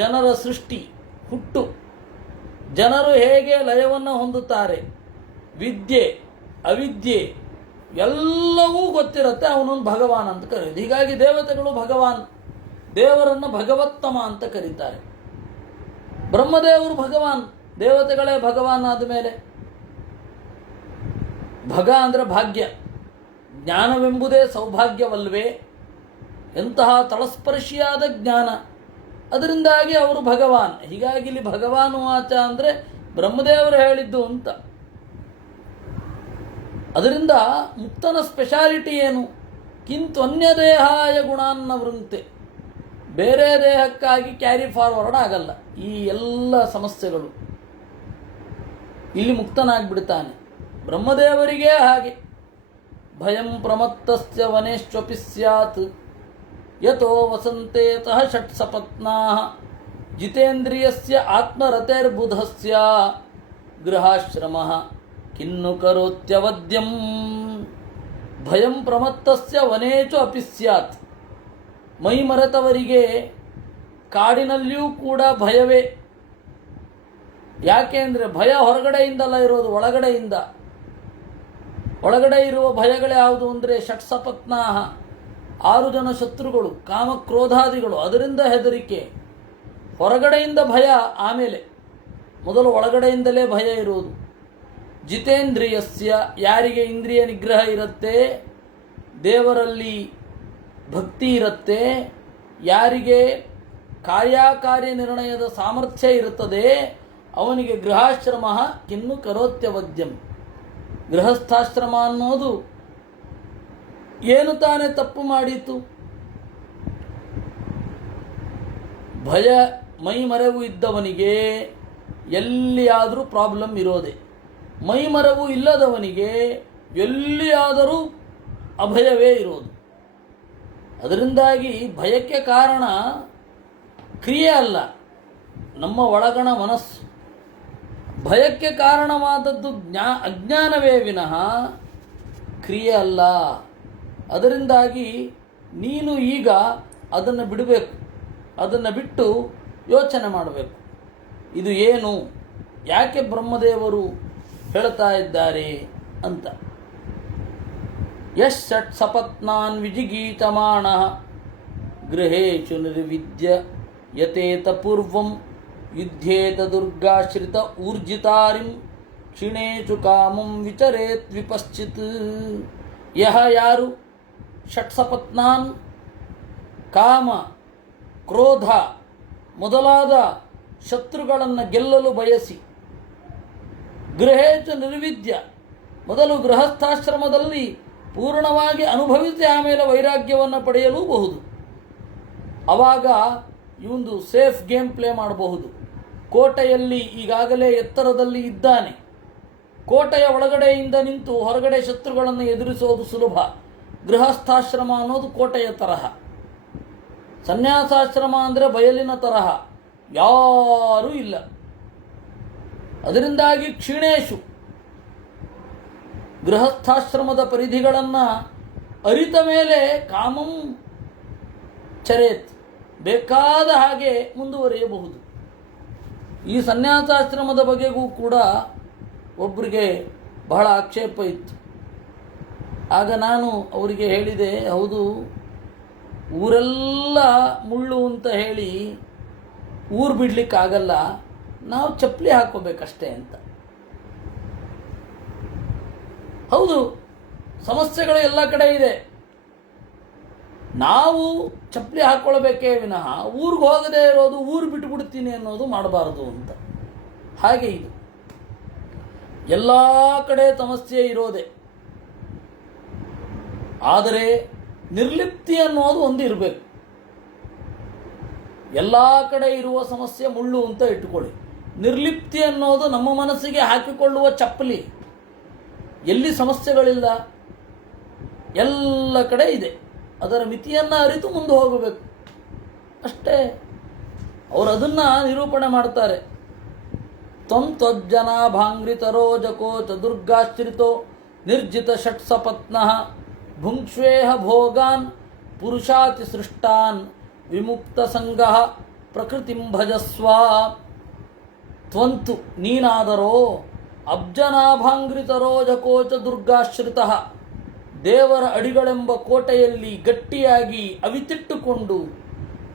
ಜನರ ಸೃಷ್ಟಿ, ಹುಟ್ಟು, ಜನರು ಹೇಗೆ ಲಯವನ್ನು ಹೊಂದುತ್ತಾರೆ, ವಿದ್ಯೆ ಅವಿದ್ಯೆ ಎಲ್ಲವೂ ಗೊತ್ತಿರುತ್ತೆ, ಅವನನ್ನು ಭಗವಾನ್ ಅಂತ ಕರೆಯೋದು. ಹೀಗಾಗಿ ದೇವತೆಗಳು ಭಗವಾನ್, ದೇವರನ್ನು ಭಗವತ್ತಮ ಅಂತ ಕರೀತಾರೆ. ಬ್ರಹ್ಮದೇವರು ಭಗವಾನ್, ದೇವತೆಗಳೇ ಭಗವಾನ್ ಆದಮೇಲೆ ಭಗ ಅಂದರೆ ಭಾಗ್ಯ. ಜ್ಞಾನವೆಂಬುದೇ ಸೌಭಾಗ್ಯವಲ್ವೇ? ಎಂತಹ ತಳಸ್ಪರ್ಶಿಯಾದ ಜ್ಞಾನ ಅದರಿಂದಾಗಿ ಅವರು ಭಗವಾನ್. ಹೀಗಾಗಿ ಇಲ್ಲಿ ಭಗವಾನ್ ವಾಚ ಅಂದರೆ ಬ್ರಹ್ಮದೇವರು ಹೇಳಿದ್ದು ಅಂತ. ಅದರಿಂದ ಮುಕ್ತನ ಸ್ಪೆಷಾಲಿಟಿ ಏನು? ಕಿಂತು ಅನ್ಯ ದೇಹಾಯ ಗುಣಾನ್ನ ವೃಂಕ್ತೆ, ಬೇರೆ ದೇಹಕ್ಕಾಗಿ ಕ್ಯಾರಿ ಫಾರ್ವರ್ಡ್ ಆಗಲ್ಲ ಈ ಎಲ್ಲ ಸಮಸ್ಯೆಗಳು. ಇಲ್ಲಿ ಮುಕ್ತನಾಗ್ಬಿಡ್ತಾನೆ. ಬ್ರಹ್ಮದೇವರಿಗೆ ಹಾಗೆ ಭಯಂ ಪ್ರಮತ್ತಸ್ಯ ವನೇಶ್ವಪಿ ಸ್ಯಾತ್ ಯತೋ ವಸಂತೇತಃ ಷಟ್ ಸಪತ್ನಾಃ ಜಿತೇಂದ್ರಿಯಸ್ಯ ಆತ್ಮರತೇರ್ಬುಧಸ್ಯ ಗೃಹಾಶ್ರಮಃ ಕಿನ್ನು ಕರೋತ್ಯವದ್ಯಂ. ಭಯಂ ಪ್ರಮತ್ತಸ್ಯ ವನೇಚು ಅಪಿ ಸ್ಯಾತ್. ಮೈ ಮರೆತವರಿಗೆ ಕಾಡಿನಲ್ಲಿಯೂ ಕೂಡ ಭಯವೇ. ಯಾಕೆ ಅಂದರೆ ಭಯ ಹೊರಗಡೆಯಿಂದಲ್ಲ ಇರೋದು, ಒಳಗಡೆಯಿಂದ. ಒಳಗಡೆ ಇರುವ ಭಯಗಳೇ ಯಾವುದು ಅಂದರೆ ಷಟ್ಸಪತ್ನಾಹ, 6 ಜನ ಶತ್ರುಗಳು, ಕಾಮಕ್ರೋಧಾದಿಗಳು, ಅದರಿಂದ ಹೆದರಿಕೆ. ಹೊರಗಡೆಯಿಂದ ಭಯ ಆಮೇಲೆ, ಮೊದಲು ಒಳಗಡೆಯಿಂದಲೇ ಭಯ ಇರುವುದು. ಜಿತೇಂದ್ರಿಯಸ್ಯ, ಯಾರಿಗೆ ಇಂದ್ರಿಯ ನಿಗ್ರಹ ಇರುತ್ತೆ, ದೇವರಲ್ಲಿ ಭಕ್ತಿ ಇರುತ್ತೆ, ಯಾರಿಗೆ ಕಾರ್ಯಕಾರ್ಯ ನಿರ್ಣಯದ ಸಾಮರ್ಥ್ಯ ಇರುತ್ತದೆ, ಅವನಿಗೆ ಗೃಹಾಶ್ರಮ ಕಿನ್ನು ಕರೋತ್ಯವದ್ಯಂ. ಗೃಹಸ್ಥಾಶ್ರಮ ಅನ್ನೋದು ಏನು ತಾನೇ ತಪ್ಪು ಮಾಡಿತು? ಭಯ ಮೈ ಮರೆವು ಇದ್ದವನಿಗೆ ಎಲ್ಲಿಯಾದರೂ ಪ್ರಾಬ್ಲಮ್ ಇರೋದೆ. ಮೈ ಮರೆವು ಇಲ್ಲದವನಿಗೆ ಎಲ್ಲಿಯಾದರೂ ಅಭಯವೇ ಇರೋದು. ಅದರಿಂದಾಗಿ ಭಯಕ್ಕೆ ಕಾರಣ ಕ್ರಿಯೆ ಅಲ್ಲ, ನಮ್ಮ ಒಳಗಣ ಮನಸ್ಸು. ಭಯಕ್ಕೆ ಕಾರಣವಾದದ್ದು ಅಜ್ಞಾನವೇ ವಿನಃ ಕ್ರಿಯೆ ಅಲ್ಲ. ಅದರಿಂದಾಗಿ ನೀನು ಈಗ ಅದನ್ನು ಬಿಡಬೇಕು, ಅದನ್ನು ಬಿಟ್ಟು ಯೋಚನೆ ಮಾಡಬೇಕು. ಇದು ಏನು, ಯಾಕೆ ಬ್ರಹ್ಮದೇವರು ಹೇಳ್ತಾ ಇದ್ದಾರೆ ಅಂತ. ಯಶ್ ಷಟ್ ಸಪತ್ನಾನ್ ವಿಜಿಗೀತಮಾಣ ಗೃಹೇಶು ನಿರ್ವಿದ್ಯ ಯತೇತ ಪೂರ್ವಂ ಯುದ್ಧೇತ ದುರ್ಗಾಶ್ರಿತ ಊರ್ಜಿತಾರಿಂ ಕ್ಷಿಣೇಶು ಕಾಮಂ ವಿಚರೇತ್ ವಿಪಶ್ಚಿತ್. ಯಾರು ಷಟ್ಸಪತ್ನಾನ್, ಕಾಮ ಕ್ರೋಧ ಮೊದಲಾದ ಶತ್ರುಗಳನ್ನು ಗೆಲ್ಲಲು ಬಯಸಿ, ಗೃಹೇಚ ನಿರ್ವಿದ್ಯ, ಮೊದಲು ಗೃಹಸ್ಥಾಶ್ರಮದಲ್ಲಿ ಪೂರ್ಣವಾಗಿ ಅನುಭವಿಸಿ ಆಮೇಲೆ ವೈರಾಗ್ಯವನ್ನು ಪಡೆಯಲೂಬಹುದು. ಆವಾಗ ಇವೊಂದು ಸೇಫ್ ಗೇಮ್ ಪ್ಲೇ ಮಾಡಬಹುದು. ಕೋಟೆಯಲ್ಲಿ ಈಗಾಗಲೇ ಎತ್ತರದಲ್ಲಿ ಇದ್ದಾನೆ, ಕೋಟೆಯ ಒಳಗಡೆಯಿಂದ ನಿಂತು ಹೊರಗಡೆ ಶತ್ರುಗಳನ್ನು ಎದುರಿಸೋದು ಸುಲಭ. ಗೃಹಸ್ಥಾಶ್ರಮ ಅನ್ನೋದು ಕೋಟೆಯ ತರಹ, ಸನ್ಯಾಸಾಶ್ರಮ ಅಂದರೆ ಬಯಲಿನ ತರಹ, ಯಾರೂ ಇಲ್ಲ. ಅದರಿಂದಾಗಿ ಕ್ಷೀಣೇಶು, ಗೃಹಸ್ಥಾಶ್ರಮದ ಪರಿಧಿಗಳನ್ನು ಅರಿತ ಮೇಲೆ ಕಾಮಂ ಚರೇತ್, ಬೇಕಾದ ಹಾಗೆ ಮುಂದುವರಿಯಬಹುದು. ಈ ಸನ್ಯಾಸಾಶ್ರಮದ ಬಗೆಗೂ ಕೂಡ ಒಬ್ಬರಿಗೆ ಬಹಳ ಆಕ್ಷೇಪ ಇತ್ತು. ಆಗ ನಾನು ಅವರಿಗೆ ಹೇಳಿದೆ, ಹೌದು, ಊರೆಲ್ಲ ಮುಳ್ಳು ಅಂತ ಹೇಳಿ ಊರು ಬಿಡಲಿಕ್ಕಾಗಲ್ಲ, ನಾವು ಚಪ್ಪಲಿ ಹಾಕ್ಕೋಬೇಕಷ್ಟೇ ಅಂತ. ಹೌದು, ಸಮಸ್ಯೆಗಳು ಎಲ್ಲ ಕಡೆ ಇದೆ, ನಾವು ಚಪ್ಪಲಿ ಹಾಕ್ಕೊಳ್ಬೇಕೇ ವಿನಃ ಊರಿಗೆ ಹೋಗದೇ ಇರೋದು, ಊರು ಬಿಟ್ಟುಬಿಡ್ತೀನಿ ಅನ್ನೋದು ಮಾಡಬಾರದು ಅಂತ. ಹಾಗೆ ಇದು ಎಲ್ಲ ಕಡೆ ಸಮಸ್ಯೆ ಇರೋದೆ, ಆದರೆ ನಿರ್ಲಿಪ್ತಿ ಅನ್ನೋದು ಒಂದು ಇರಬೇಕು. ಎಲ್ಲ ಕಡೆ ಇರುವ ಸಮಸ್ಯೆ ಮುಳ್ಳು ಅಂತ ಇಟ್ಟುಕೊಳ್ಳಿ. ನಿರ್ಲಿಪ್ತಿ ಅನ್ನೋದು ನಮ್ಮ ಮನಸ್ಸಿಗೆ ಹಾಕಿಕೊಳ್ಳುವ ಚಪ್ಪಲಿ. ಎಲ್ಲಿ ಸಮಸ್ಯೆಗಳಿಲ್ಲ, ಎಲ್ಲ ಕಡೆ ಇದೆ, ಅದರ ಮಿತಿಯನ್ನು ಅರಿತು ಮುಂದೆ ಹೋಗಬೇಕು ಅಷ್ಟೇ. ಅವರು ಅದನ್ನು ನಿರೂಪಣೆ ಮಾಡ್ತಾರೆ. ತ್ವಂ ತ್ವಜ್ಜನಾಭಾಂಗ್ರಿತರೋ ಜಕೋಚ ದುರ್ಗಾಶ್ರಿತೋ ನಿರ್ಜಿತ ಷಟ್ಸಪತ್ನಃ ಭುಂಕ್ಷ್ವೇಹ ಭೋಗಾನ್ ಪುರುಷಾತಿ ಸೃಷ್ಟಾನ್ ವಿಮುಕ್ತ ಸಂಗಃ ಪ್ರಕೃತಿಂ ಭಜಸ್ವ. ತ್ವಂತು ನೀನಾದರೋ ಅಬ್ಜನಾಭಾಂಗ್ರಿತರೋ ಜಕೋಚ ದುರ್ಗಾಶ್ರಿತಃ, ದೇವರ ಅಡಿಗಳೆಂಬ ಕೋಟೆಯಲ್ಲಿ ಗಟ್ಟಿಯಾಗಿ ಅವಿತಿಟ್ಟುಕೊಂಡು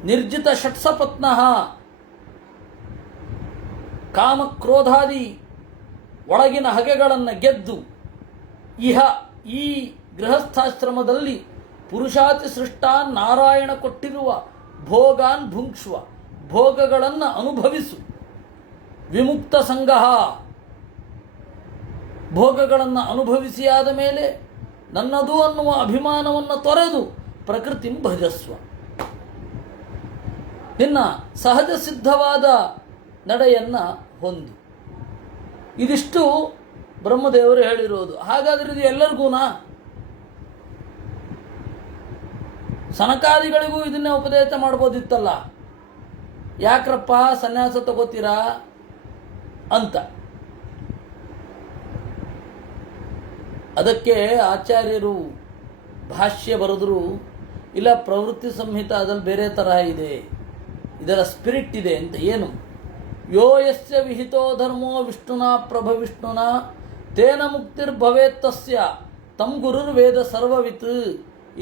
ನಿರ್ಜಿತ ಷಟ್ಸಪತ್ನಃ, ಕಾಮಕ್ರೋಧಾದಿ ಒಳಗಿನ ಹಗೆಗಳನ್ನು ಗೆದ್ದು ಇಹ ಈ ಗೃಹಸ್ಥಾಶ್ರಮದಲ್ಲಿ ಪುರುಷಾತಿ ಸೃಷ್ಟಾನ್, ನಾರಾಯಣ ಕೊಟ್ಟಿರುವ ಭೋಗಾನ್ ಭುಂಕ್ಷ್ವ, ಭೋಗಗಳನ್ನು ಅನುಭವಿಸು. ವಿಮುಕ್ತ ಸಂಘ, ಭೋಗಗಳನ್ನು ಅನುಭವಿಸಿಯಾದ ಮೇಲೆ ನನ್ನದು ಅನ್ನುವ ಅಭಿಮಾನವನ್ನು ತೊರೆದು ಪ್ರಕೃತಿ ಭಜಸ್ವ. ನಿನ್ನ ಸಹಜ ಸಿದ್ಧವಾದ ನಡೆಯನ್ನು ಹೊಂದು. ಇದಿಷ್ಟು ಬ್ರಹ್ಮದೇವರು ಹೇಳಿರೋದು. ಹಾಗಾದರೆ ಇದು ಎಲ್ಲರಿಗೂನಾ? ಸನಕಾದಿಗಳಿಗೂ ಇದನ್ನೇ ಉಪದೇಶ ಮಾಡ್ಬೋದಿತ್ತಲ್ಲ, ಯಾಕ್ರಪ್ಪ ಸನ್ಯಾಸ ತಗೋತೀರಾ ಅಂತ. ಅದಕ್ಕೆ ಆಚಾರ್ಯರು ಭಾಷ್ಯ ಬರೆದ್ರು, ಇಲ್ಲ ಪ್ರವೃತ್ತಿ ಸಂಹಿತ ಅದಲ್ಲಿ ಬೇರೆ ತರಹ ಇದೆ, ಇದರ ಸ್ಪಿರಿಟ್ ಇದೆ ಅಂತ. ಏನು? ಯೋ ಯಸ್ಯ ವಿಹಿತೋ ಧರ್ಮೋ ವಿಷ್ಣುನಾ ಪ್ರಭವಿಷ್ಣುನಾ ತೇನ ಮುಕ್ತಿರ್ಭವೇತ್ ತಸ್ಯ ತಂ ಗುರುರ್ವೇದ ಸರ್ವವಿತ್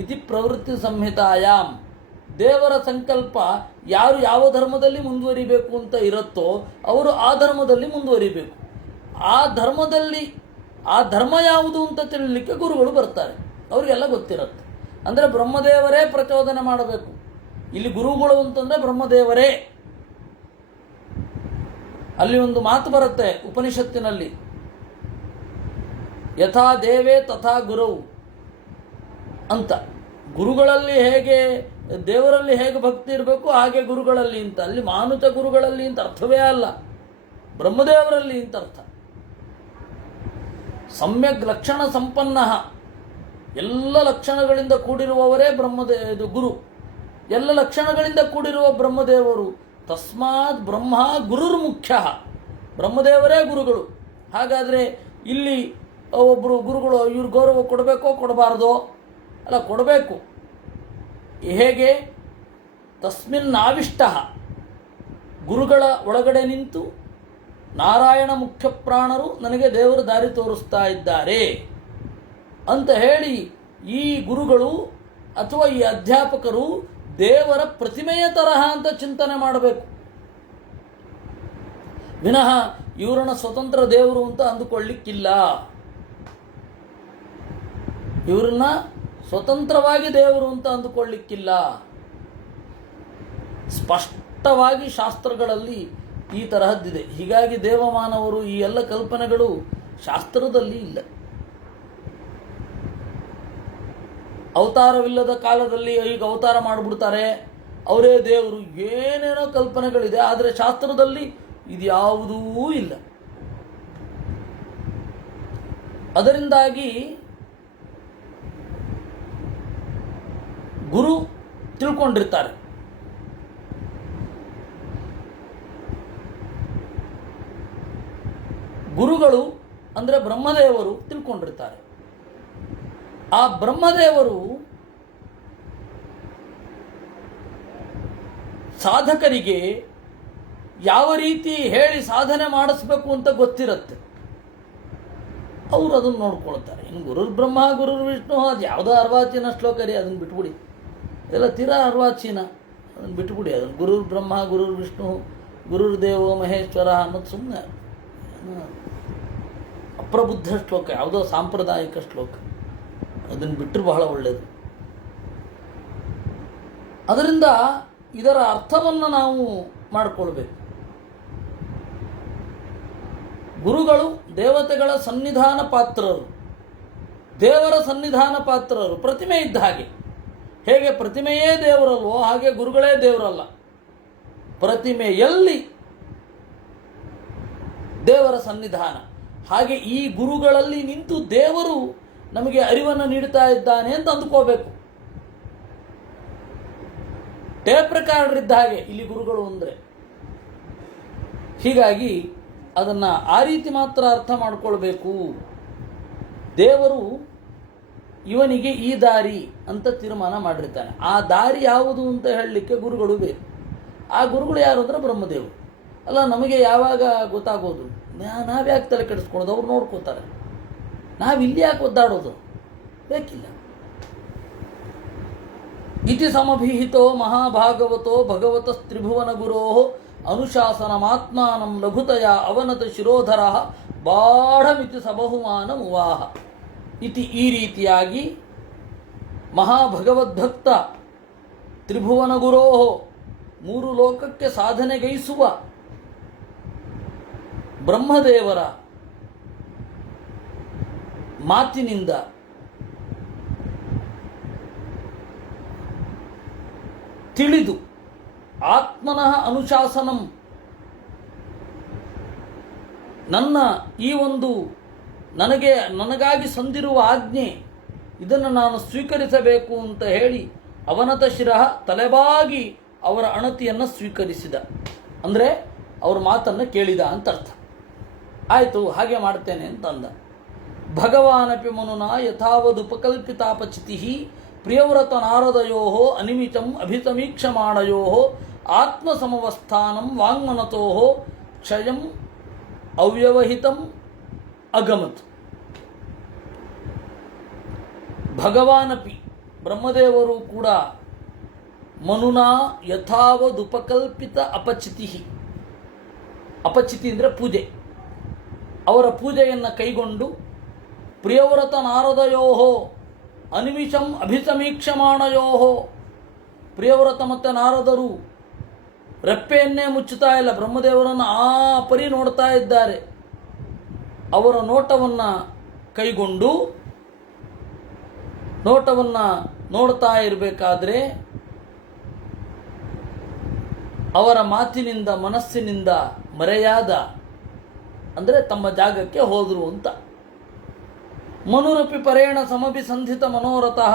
ಇತಿ ಪ್ರವೃತ್ತಿ ಸಂಹಿತಾಯಾಮ್. ದೇವರ ಸಂಕಲ್ಪ ಯಾರು ಯಾವ ಧರ್ಮದಲ್ಲಿ ಮುಂದುವರಿಬೇಕು ಅಂತ ಇರುತ್ತೋ ಅವರು ಆ ಧರ್ಮದಲ್ಲಿ ಮುಂದುವರಿಬೇಕು. ಆ ಧರ್ಮ ಯಾವುದು ಅಂತ ತಿಳಿಲಿಕ್ಕೆ ಗುರುಗಳು ಬರ್ತಾರೆ, ಅವರಿಗೆಲ್ಲ ಗೊತ್ತಿರುತ್ತೆ. ಅಂದರೆ ಬ್ರಹ್ಮದೇವರೇ ಪ್ರಚೋದನೆ ಮಾಡಬೇಕು. ಇಲ್ಲಿ ಗುರುಗಳು ಅಂತಂದರೆ ಬ್ರಹ್ಮದೇವರೇ. ಅಲ್ಲಿ ಒಂದು ಮಾತು ಬರುತ್ತೆ ಉಪನಿಷತ್ತಿನಲ್ಲಿ, ಯಥಾ ದೇವೇ ತಥಾ ಗುರವು ಅಂತ. ಗುರುಗಳಲ್ಲಿ ಹೇಗೆ, ದೇವರಲ್ಲಿ ಹೇಗೆ ಭಕ್ತಿ ಇರಬೇಕು ಹಾಗೆ ಗುರುಗಳಲ್ಲಿ ಅಂತ. ಅಲ್ಲಿ ಮಾನುತ ಗುರುಗಳಲ್ಲಿ ಅಂತ ಅರ್ಥವೇ ಅಲ್ಲ, ಬ್ರಹ್ಮದೇವರಲ್ಲಿ ಅಂತ ಅರ್ಥ. ಸಮ್ಯಕ್ ಲಕ್ಷಣ ಸಂಪನ್ನ, ಎಲ್ಲ ಲಕ್ಷಣಗಳಿಂದ ಕೂಡಿರುವವರೇ ಗುರು. ಎಲ್ಲ ಲಕ್ಷಣಗಳಿಂದ ಕೂಡಿರುವ ಬ್ರಹ್ಮದೇವರು. ತಸ್ಮಾತ್ ಬ್ರಹ್ಮ ಗುರುರ್ ಮುಖ್ಯ, ಬ್ರಹ್ಮದೇವರೇ ಗುರುಗಳು. ಹಾಗಾದರೆ ಇಲ್ಲಿ ಒಬ್ಬರು ಗುರುಗಳು ಇವ್ರು ಗೌರವ ಕೊಡಬೇಕೋ ಕೊಡಬಾರ್ದೋ? ಅಲ್ಲ, ಕೊಡಬೇಕು. ಹೇಗೆ? ತಸ್ಮಿನ್ ನಾವಿಷ್ಟ, ಗುರುಗಳ ಒಳಗಡೆ ನಿಂತು ನಾರಾಯಣ ಮುಖ್ಯ ಪ್ರಾಣರು ನನಗೆ ದೇವರು ದಾರಿ ತೋರಿಸ್ತಾ ಇದ್ದಾರೆ ಅಂತ ಹೇಳಿ ಈ ಗುರುಗಳು ಅಥವಾ ಈ ಅಧ್ಯಾಪಕರು ದೇವರ ಪ್ರತಿಮೆಯ ತರಹ ಅಂತ ಚಿಂತನೆ ಮಾಡಬೇಕು. ವಿನಃ ಇವರನ್ನ ಸ್ವತಂತ್ರ ದೇವರು ಅಂತ ಅಂದುಕೊಳ್ಳಿಕ್ಕಿಲ್ಲ. ಇವರನ್ನ ಸ್ವತಂತ್ರವಾಗಿ ದೇವರು ಅಂತ ಅಂದುಕೊಳ್ಳಿಕ್ಕಿಲ್ಲ. ಸ್ಪಷ್ಟವಾಗಿ ಶಾಸ್ತ್ರಗಳಲ್ಲಿ ಈ ತರಹದ್ದಿದೆ. ಹೀಗಾಗಿ ದೇವಮಾನವರು ಈ ಎಲ್ಲ ಕಲ್ಪನೆಗಳು ಶಾಸ್ತ್ರದಲ್ಲಿ ಇಲ್ಲ. ಅವತಾರವಿಲ್ಲದ ಕಾಲದಲ್ಲಿ ಈಗ ಅವತಾರ ಮಾಡಿಬಿಡ್ತಾರೆ, ಅವರೇ ದೇವರು, ಏನೇನೋ ಕಲ್ಪನೆಗಳಿದೆ. ಆದರೆ ಶಾಸ್ತ್ರದಲ್ಲಿ ಇದ್ಯಾವುದೂ ಇಲ್ಲ. ಅದರಿಂದಾಗಿ ಗುರು ತಿಳ್ಕೊಂಡಿರ್ತಾರೆ. ಗುರುಗಳು ಅಂದರೆ ಬ್ರಹ್ಮದೇವರು ತಿಳ್ಕೊಂಡಿರ್ತಾರೆ. ಆ ಬ್ರಹ್ಮದೇವರು ಸಾಧಕರಿಗೆ ಯಾವ ರೀತಿ ಹೇಳಿ ಸಾಧನೆ ಮಾಡಿಸ್ಬೇಕು ಅಂತ ಗೊತ್ತಿರುತ್ತೆ. ಅವರು ಅದನ್ನು ನೋಡ್ಕೊಳ್ತಾರೆ. ಇನ್ನು ಗುರುರ್ ಬ್ರಹ್ಮ ಗುರುರ್ ವಿಷ್ಣು ಅದು ಯಾವುದೋ ಅರ್ವಾಚೀನ ಶ್ಲೋಕ ರೀ, ಅದನ್ನು ಬಿಟ್ಬಿಡಿ. ಇದೆಲ್ಲ ತೀರಾ ಅರ್ವಾಚೀನ, ಅದನ್ನು ಬಿಟ್ಬಿಡಿ. ಅದನ್ನು ಗುರುರ್ ಬ್ರಹ್ಮ ಗುರುರ್ ವಿಷ್ಣು ಗುರುರ್ ದೇವೋ ಮಹೇಶ್ವರ ಅನ್ನೋದು ಸುಮ್ಮನೆ ಅಪ್ರಬುದ್ಧ ಶ್ಲೋಕ, ಯಾವುದೋ ಸಾಂಪ್ರದಾಯಿಕ ಶ್ಲೋಕ. ಅದನ್ನು ಬಿಟ್ಟರೆ ಬಹಳ ಒಳ್ಳೆಯದು. ಅದರಿಂದ ಇದರ ಅರ್ಥವನ್ನು ನಾವು ಮಾಡಿಕೊಳ್ಬೇಕು. ಗುರುಗಳು ದೇವತೆಗಳ ಸನ್ನಿಧಾನ ಪಾತ್ರರು, ದೇವರ ಸನ್ನಿಧಾನ ಪಾತ್ರರು. ಪ್ರತಿಮೆ ಇದ್ದ ಹಾಗೆ. ಹೇಗೆ ಪ್ರತಿಮೆಯೇ ದೇವರಲ್ವೋ ಹಾಗೆ ಗುರುಗಳೇ ದೇವರಲ್ಲ. ಪ್ರತಿಮೆಯಲ್ಲಿ ದೇವರ ಸನ್ನಿಧಾನ. ಹಾಗೆ ಈ ಗುರುಗಳಲ್ಲಿ ನಿಂತು ದೇವರು ನಮಗೆ ಅರಿವನ್ನು ನೀಡ್ತಾ ಇದ್ದಾನೆ ಅಂತ ಅಂದುಕೋಬೇಕು. ಟೇಪ್ ರೆಕಾರ್ಡರ್ ಇದ್ದ ಹಾಗೆ ಇಲ್ಲಿ ಗುರುಗಳು ಅಂದರೆ. ಹೀಗಾಗಿ ಅದನ್ನು ಆ ರೀತಿ ಮಾತ್ರ ಅರ್ಥ ಮಾಡಿಕೊಳ್ಬೇಕು. ದೇವರು ಇವನಿಗೆ ಈ ದಾರಿ ಅಂತ ತೀರ್ಮಾನ ಮಾಡಿರ್ತಾನೆ. ಆ ದಾರಿ ಯಾವುದು ಅಂತ ಹೇಳಲಿಕ್ಕೆ ಗುರುಗಳು ಬೇಕು. ಆ ಗುರುಗಳು ಯಾರು ಅಂದರೆ ಬ್ರಹ್ಮದೇವರು. ಅಲ್ಲ, ನಮಗೆ ಯಾವಾಗ ಗೊತ್ತಾಗೋದು? ನಾವ್ಯಾಕೆ ತಲೆ ಕೆಡಿಸ್ಕೊಳ್ಳೋದು? ಅವ್ರು ನೋಡ್ಕೋತಾರೆ. ನಾವಿಲ್ಲಿ ಯಾಕೆ ಒದ್ದಾಡೋದು? ಬೇಕಿಲ್ಲ. ಇತಿ ಸಮಭಿಹಿತೋ ಮಹಾಭಾಗವತೋ ಭಗವತ ತ್ರಿಭುವನ ಗುರೋ ಅನುಶಾಸನಮಾತ್ಮಾನಂ ಲಘುತಯ ಅವನತ ಶಿರೋಧರ ಬಾಢಮಿತಿ ಸಬಹುಮಾನ ಮುವಾಹ. ಇತಿ ಈ ರೀತಿಯಾಗಿ ಮಹಾಭಗವದ್ಭಕ್ತ ತ್ರಿಭುವನ ಗುರೋ ಮೂರು ಲೋಕಕ್ಕೆ ಸಾಧನೆಗೈಸುವ ಬ್ರಹ್ಮದೇವರ ಮಾತಿನಿಂದ ತಿಳಿದು ಆತ್ಮನಃ ಅನುಶಾಸನಂ, ನನ್ನ ಈ ಒಂದು ನನಗಾಗಿ ಸಂದಿರುವ ಆಜ್ಞೆ, ಇದನ್ನು ನಾನು ಸ್ವೀಕರಿಸಬೇಕು ಅಂತ ಹೇಳಿ ಅವನತ ಶಿರಃ, ತಲೆಬಾಗಿ ಅವರ ಅಣತಿಯನ್ನು ಸ್ವೀಕರಿಸಿದ. ಅಂದರೆ ಅವ್ರ ಮಾತನ್ನು ಕೇಳಿದ ಅಂತ ಅರ್ಥ. ಆಯಿತು, ಹಾಗೆ ಮಾಡ್ತೇನೆ ಅಂತಂದ. ಭಗವಾನಪಿ ಮನುನಾ ಯಥಾವದುಪಕಲ್ಪಿತಾಪಚಿತಿ ಪ್ರಿಯವ್ರತ ನಾರದಯೋ ಅನಿಮಿಷಂ ಅಭಿಸಮೀಕ್ಷಮಾಣಯೋ ಆತ್ಮಸಮವಸ್ಥಾನಂ ವಾಂಗ್ಮನತೋ ಕ್ಷಯಂ ಅವ್ಯವಹಿತಂ ಅಗಮತ್. ಭಗವಾನಪಿ ಬ್ರಹ್ಮದೇವರು ಕೂಡ ಮನುನಾ ಯಥಾವದುಪಕಲ್ಪಿತ ಅಪಚಿತಿ, ಅಪಚಿತಿ ಅಂದರೆ ಪೂಜೆ, ಅವರ ಪೂಜೆಯನ್ನು ಕೈಗೊಂಡು ಪ್ರಿಯವ್ರತ ನಾರದಯೋ ಅನಿಮಿಷಂ ಅಭಿಸಮೀಕ್ಷಮಾಣಯೋ, ಪ್ರಿಯವ್ರತ ಮತ್ತು ನಾರದರು ರೆಪ್ಪೆಯನ್ನೇ ಮುಚ್ಚುತ್ತಾ ಇಲ್ಲ, ಬ್ರಹ್ಮದೇವರನ್ನು ಆ ಪರಿ ನೋಡ್ತಾ ಇದ್ದಾರೆ. ಅವರ ನೋಟವನ್ನು ಕೈಗೊಂಡು ನೋಡ್ತಾ ಇರಬೇಕಾದ್ರೆ ಅವರ ಮಾತಿನಿಂದ ಮನಸ್ಸಿನಿಂದ ಮರೆಯಾದ, ಅಂದರೆ ತಮ್ಮ ಜಾಗಕ್ಕೆ ಹೋದರು ಅಂತ. ಮನುರಪಿ ಪರೇಣ ಸಮಭಿಸಂಧಿತ ಮನೋರಥಃ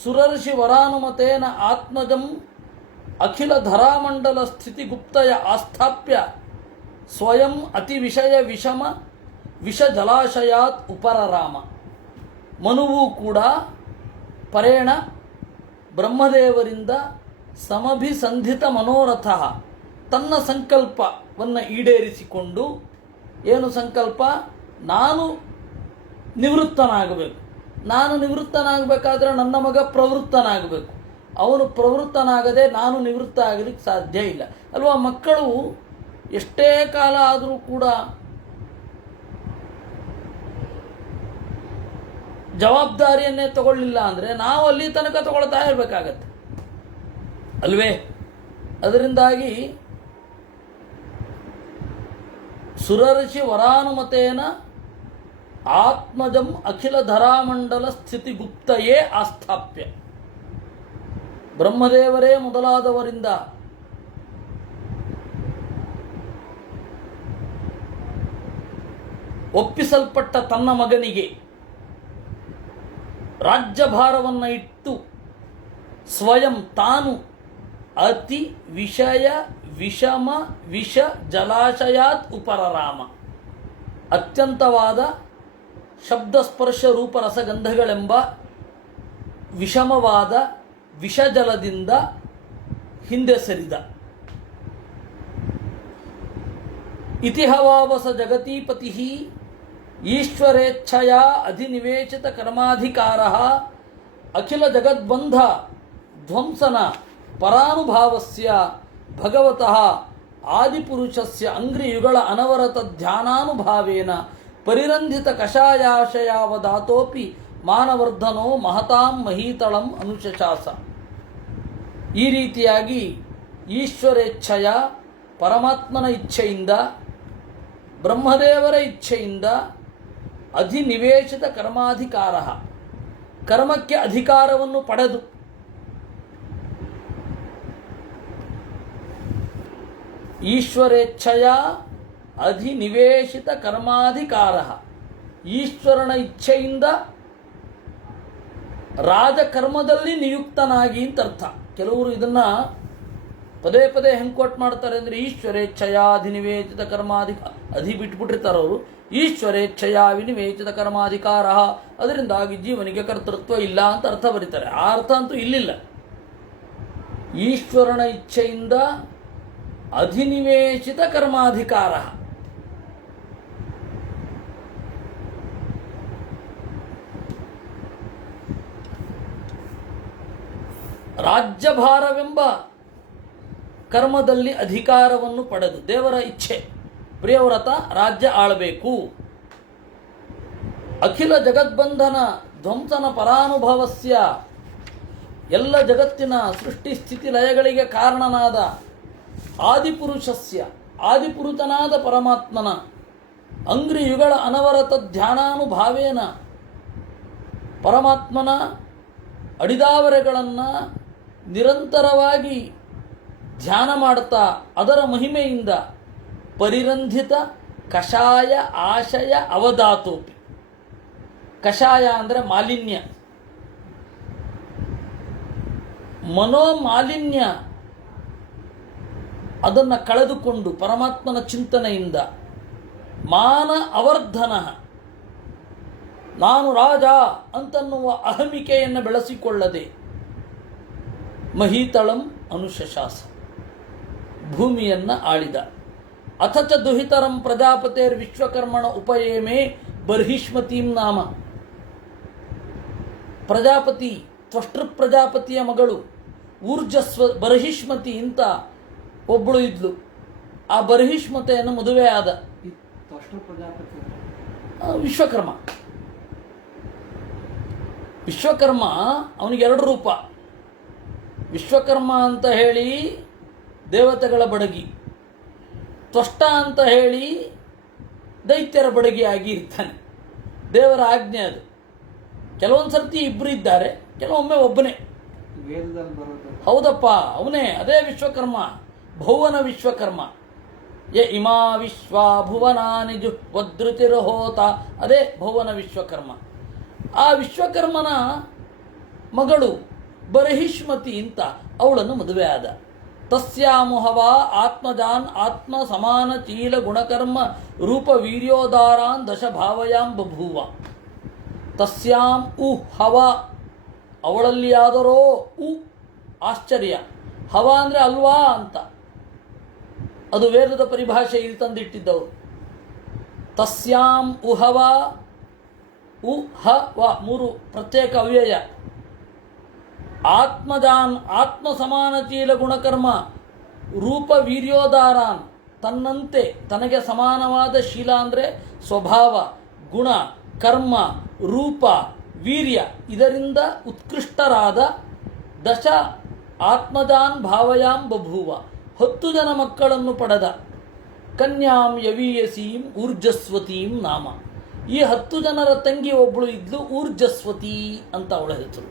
ಸುರರ್ಷಿ ವರಾನುಮತೇನ ಆತ್ಮಜಂ ಅಖಿಲ ಧರಾಮಂಡಲ ಸ್ಥಿತಿ ಗುಪ್ತಯ ಆಸ್ಥಾಪ್ಯ ಸ್ವಯಂ ಅತಿ ವಿಷಯ ವಿಷ ಜಲಾಶಯಾತ್ ಉಪರರಾಮ. ಮನುವು ಕೂಡ ಪರೇಣ ಬ್ರಹ್ಮದೇವರಿಂದ ಸಮಭಿಸಂಧಿತ ಮನೋರಥ, ತನ್ನ ಸಂಕಲ್ಪವನ್ನು ಈಡೇರಿಸಿಕೊಂಡು, ಏನು ಸಂಕಲ್ಪ? ನಾನು ನಿವೃತ್ತನಾಗಬೇಕು. ನಾನು ನಿವೃತ್ತನಾಗಬೇಕಾದ್ರೆ ನನ್ನ ಮಗ ಪ್ರವೃತ್ತನಾಗಬೇಕು. ಅವನು ಪ್ರವೃತ್ತನಾಗದೆ ನಾನು ನಿವೃತ್ತ ಆಗಲಿಕ್ಕೆ ಸಾಧ್ಯ ಇಲ್ಲ ಅಲ್ವಾ? ಮಕ್ಕಳು ಎಷ್ಟೇ ಕಾಲ ಆದರೂ ಕೂಡ ಜವಾಬ್ದಾರಿಯನ್ನೇ ತಗೊಳ್ಳಿಲ್ಲ ಅಂದರೆ ನಾವು ಅಲ್ಲಿ ತನಕ ತಗೊಳ್ತಾ ಇರಬೇಕಾಗತ್ತೆ ಅಲ್ವೇ? ಅದರಿಂದಾಗಿ ಸುರರ್ಷಿ ವರಾನುಮತೇನ ಆತ್ಮಜಂ ಅಖಿಲ ಧರಾಮಂಡಲ ಸ್ಥಿತಿ ಗುಪ್ತಯೇ ಆಸ್ಥಾಪ್ಯ. ಬ್ರಹ್ಮದೇವರೇ ಮೊದಲಾದವರಿಂದ ಒಪ್ಪಿಸಲ್ಪಟ್ಟ ತನ್ನ ಮಗನಿಗೆ ರಾಜ್ಯಭಾರವನ್ನು ಇಟ್ಟು ಸ್ವಯಂ ತಾನು ಅತಿ ವಿಷಯ ವಿಷ ಜಲಾಶಯಾತ್ ಉಪರರಾಮ, ಅತ್ಯಂತವಾದ ಶಬ್ದಸ್ಪರ್ಶ ರೂಪರಸಗಂಧಗಳೆಂಬ ವಿಷಮವಾದ ವಿಷಜಲದಿಂದ ಹಿಂದೆ ಸರಿದ. ಇತಿಹವಾವಸ ಜಗತೀಪತಿ ಈಶ್ವರೇಚ್ಛಯ ಅಧಿನಿವೇಶಿತ ಕರ್ಮಾಧಿಕಾರ ಅಖಿಲ ಜಗದ್ಬಂಧ ಧ್ವಂಸನ ಪರಾನುಭಾವಸ್ಯ ಭಗವತಃ ಆದಿಪುರುಷಸ್ಯ ಅಂಗ್ರಿಯುಗಳ ಅನವರತ ಧ್ಯಾನಾನುಭಾವೇನ ಪರಿರಂಧಿತ ಕಷಾಯಾಶಯಾವದಾತೋಪಿ ಮಾನವರ್ಧನೋ ಮಹತಾಂ ಮಹೀತಳಂ ಅನುಶಾಸ. ಈ ರೀತಿಯಾಗಿ ಈಶ್ವರೇಚ್ಛಯ, ಪರಮಾತ್ಮನ ಇಚ್ಛೆಯಿಂದ, ಬ್ರಹ್ಮದೇವರ ಇಚ್ಛೆಯಿಂದ ಅಧಿನಿವೇಶಿತ ಕರ್ಮಾಧಿಕಾರ, ಕರ್ಮಕ್ಕೆ ಅಧಿಕಾರವನ್ನು ಪಡೆದು ಈಶ್ವರೇಚ್ಛಯ ಅಧಿನಿವೇಶಿತ ಕರ್ಮಾಧಿಕಾರ, ಈಶ್ವರನ ಇಚ್ಛೆಯಿಂದ ರಾಜಕರ್ಮದಲ್ಲಿ ನಿಯುಕ್ತನಾಗಿ ಅಂತ ಅರ್ಥ. ಕೆಲವರು ಇದನ್ನ ಪದೇ ಪದೇ ಹೆಂಗೆ ಕೋಟ್ ಮಾಡ್ತಾರೆ ಅಂದರೆ ಈಶ್ವರೇಚ್ಛಯ ಅಧಿನಿವೇಶಿತ ಕರ್ಮಾಧಿಕಾರ, ಅಧಿ ಬಿಟ್ಬಿಟ್ಟಿರ್ತಾರೆ ಅವರು. ಈಶ್ವರೇಚ್ಛಯ ವಿನಿವೇಶಿತ ಕರ್ಮಾಧಿಕಾರ, ಅದರಿಂದಾಗಿ ಜೀವನಿಗೆ ಕರ್ತೃತ್ವ ಇಲ್ಲ ಅಂತ ಅರ್ಥ ಬರೀತಾರೆ. ಆ ಅರ್ಥ ಅಂತೂ ಇಲ್ಲಿಲ್ಲ. ಈಶ್ವರನ ಇಚ್ಛೆಯಿಂದ ಅಧಿನಿವೇಶಿತ ಕರ್ಮಾಧಿಕಾರ, ರಾಜ್ಯಭಾರವೆಂಬ ಕರ್ಮದಲ್ಲಿ ಅಧಿಕಾರವನ್ನು ಪಡೆದು, ದೇವರ ಇಚ್ಛೆ, ಪ್ರಿಯವ್ರತ ರಾಜ್ಯ ಆಳಬೇಕು, ಅಖಿಲ ಜಗದ್ಬಂಧನ ಧ್ವಂಸನ ಪರಾನುಭವಸ್ಯ ಎಲ್ಲ ಜಗತ್ತಿನ ಸೃಷ್ಟಿ ಸ್ಥಿತಿ ಲಯಗಳಿಗೆ ಕಾರಣನಾದ ಆದಿಪುರುಷಸ್ಯ ಆದಿಪುರುಷನಾದ ಪರಮಾತ್ಮನ ಅಂಗ್ರಿಯುಗಳ ಅನವರತ ಧ್ಯಾನಾನುಭಾವೇನ ಪರಮಾತ್ಮನ ಅಡಿದಾವರೆಗಳನ್ನು ನಿರಂತರವಾಗಿ ಧ್ಯಾನ ಮಾಡ್ತಾ ಅದರ ಮಹಿಮೆಯಿಂದ ಪರಿರಂಧಿತ ಕಷಾಯ ಆಶಯ ಅವಧಾತೋಪಿ. ಕಷಾಯ ಅಂದರೆ ಮಾಲಿನ್ಯ, ಮನೋಮಾಲಿನ್ಯ ಅದನ್ನು ಕಳೆದುಕೊಂಡು ಪರಮಾತ್ಮನ ಚಿಂತನೆಯಿಂದ ಮಾನ ಅವರ್ಧನ, ನಾನು ರಾಜ ಅಂತನ್ನುವ ಅಹಮಿಕೆಯನ್ನು ಬೆಳೆಸಿಕೊಳ್ಳದೆ ಮಹೀತಳಂ ಅನುಶಶಾಸ, ಭೂಮಿಯನ್ನು ಆಳಿದ. ಅಥಚ ದುಹಿತರಂ ಪ್ರಜಾಪತೇರ್ ವಿಶ್ವಕರ್ಮಣ ಉಪಯೇಮೇ ಬರ್ಹಿಷ್ಮತೀಂ ನಾಮ. ಪ್ರಜಾಪತಿ ತ್ವಷ್ಟೃ ಪ್ರಜಾಪತಿಯ ಮಗಳು ಊರ್ಜಸ್ವ ಬರ್ಹಿಷ್ಮತಿ ಅಂತ ಒಬ್ಬಳು ಇದ್ಲು. ಆ ಬರ್ಹಿಷ್ಮತೆಯನ್ನು ಮದುವೆ ಆದ ವಿಶ್ವಕರ್ಮ. ವಿಶ್ವಕರ್ಮ ಅವನಿಗೆ ಎರಡು ರೂಪ. ವಿಶ್ವಕರ್ಮ ಅಂತ ಹೇಳಿ ದೇವತೆಗಳ ಬಡಗಿ, ತ್ವಷ್ಟ ಅಂತ ಹೇಳಿ ದೈತ್ಯರ ಬಡಗಿ ಆಗಿ ಇರ್ತಾನೆ. ದೇವರ ಆಜ್ಞೆ ಅದು. ಕೆಲವೊಂದು ಸರ್ತಿ ಇಬ್ಬರು ಇದ್ದಾರೆ, ಕೆಲವೊಮ್ಮೆ ಒಬ್ಬನೇ. ಹೌದಪ್ಪ, ಅವನೇ, ಅದೇ ವಿಶ್ವಕರ್ಮ, ಭುವನ ವಿಶ್ವಕರ್ಮ. ಇಮಾ ವಿಶ್ವ ಭುವನಾನಿ ಜುಹ್ವದೃತಿರ್ಹೋತ, ಅದೇ ಭುವನ ವಿಶ್ವಕರ್ಮ. ಆ ವಿಶ್ವಕರ್ಮನ ಮಗಳು ಬರ್ಹಿಷ್ಮತಿ ಅಂತ ಅವಳನ್ನು ಮದುವೆ ಆದ. ತಸ್ಯಾಮುಹವ ಆತ್ಮಜಾನ್ ಆತ್ಮ ಸಮಾನ ಚೀಲ ಗುಣಕರ್ಮ ರೂಪ ವೀರ್ಯೋದಾರಾನ್ ದಶಭಾವಯಾಂ ಬಭೂವ. ತಸ್ಯಾಂ ಉ ಹವ, ಅವಳಲ್ಲಿ ಯಾದರೋ, ಉ ಆಶ್ಚರ್ಯ, ಹವ ಅಂದರೆ ಅಲ್ವಾ ಅಂತ, ಅದು ವೇದದ ಪರಿಭಾಷೆ ಇಲ್ಲಿ ತಂದಿಟ್ಟಿದ್ದವರು. ತಸ್ಯಾಂ ಉಹವ, ಉ ಹ ವ ಮೂರು ಪ್ರತ್ಯೇಕ ಅವ್ಯಯ. ಆತ್ಮಜಾನ್ ಆತ್ಮ ಸಮಾನ ಚೀಲ ಗುಣಕರ್ಮ ರೂಪ ವೀರ್ಯೋದಾರಾನ್, ತನ್ನಂತೆ ತನಗೆ ಸಮಾನವಾದ ಶೀಲ ಅಂದರೆ ಸ್ವಭಾವ, ಗುಣ, ಕರ್ಮ, ರೂಪ, ವೀರ್ಯ ಇದರಿಂದ ಉತ್ಕೃಷ್ಟರಾದ ದಶ ಆತ್ಮಜಾನ್ ಭಾವಯಾಂ ಬಭೂವ, 10 ಜನ ಮಕ್ಕಳನ್ನು ಪಡೆದ. ಕನ್ಯಾಂ ಯವೀಯಸೀಂ ಊರ್ಜಸ್ವತೀಂ ನಾಮ. ಈ 10 ಜನರ ತಂಗಿ ಒಬ್ಬಳು ಇದ್ಲು, ಊರ್ಜಸ್ವತಿ ಅಂತ ಅವಳ ಹೆಸರು.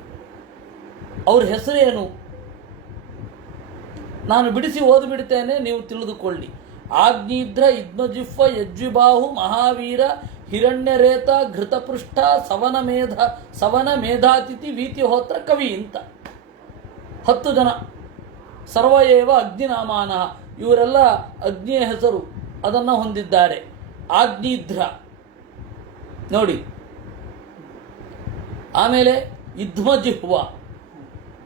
ಅವ್ರ ಹೆಸರೇನು ನಾನು ಬಿಡಿಸಿ ಓದಿಬಿಡ್ತೇನೆ, ನೀವು ತಿಳಿದುಕೊಳ್ಳಿ. ಆಗ್ನಿದ್ರ ಇದ್ಮಜಿಹ್ವ ಯಜ್ವಿಬಾಹು ಮಹಾವೀರ ಹಿರಣ್ಯರೇತ ಘೃತಪೃಷ್ಠ ಸವನ ಮೇಧಾತಿಥಿ ವೀತಿಹೋತ್ರ ಕವಿ ಅಂತ 10 ಜನ. ಸರ್ವಯೇವ ಅಗ್ನಿನಾಮಾನ, ಇವರೆಲ್ಲ ಅಗ್ನಿಯ ಹೆಸರು ಅದನ್ನು ಹೊಂದಿದ್ದಾರೆ. ಆಗ್ನಿಧ್ರ ನೋಡಿ. ಆಮೇಲೆ ಇದ್ಮಜಿಹ್ವ,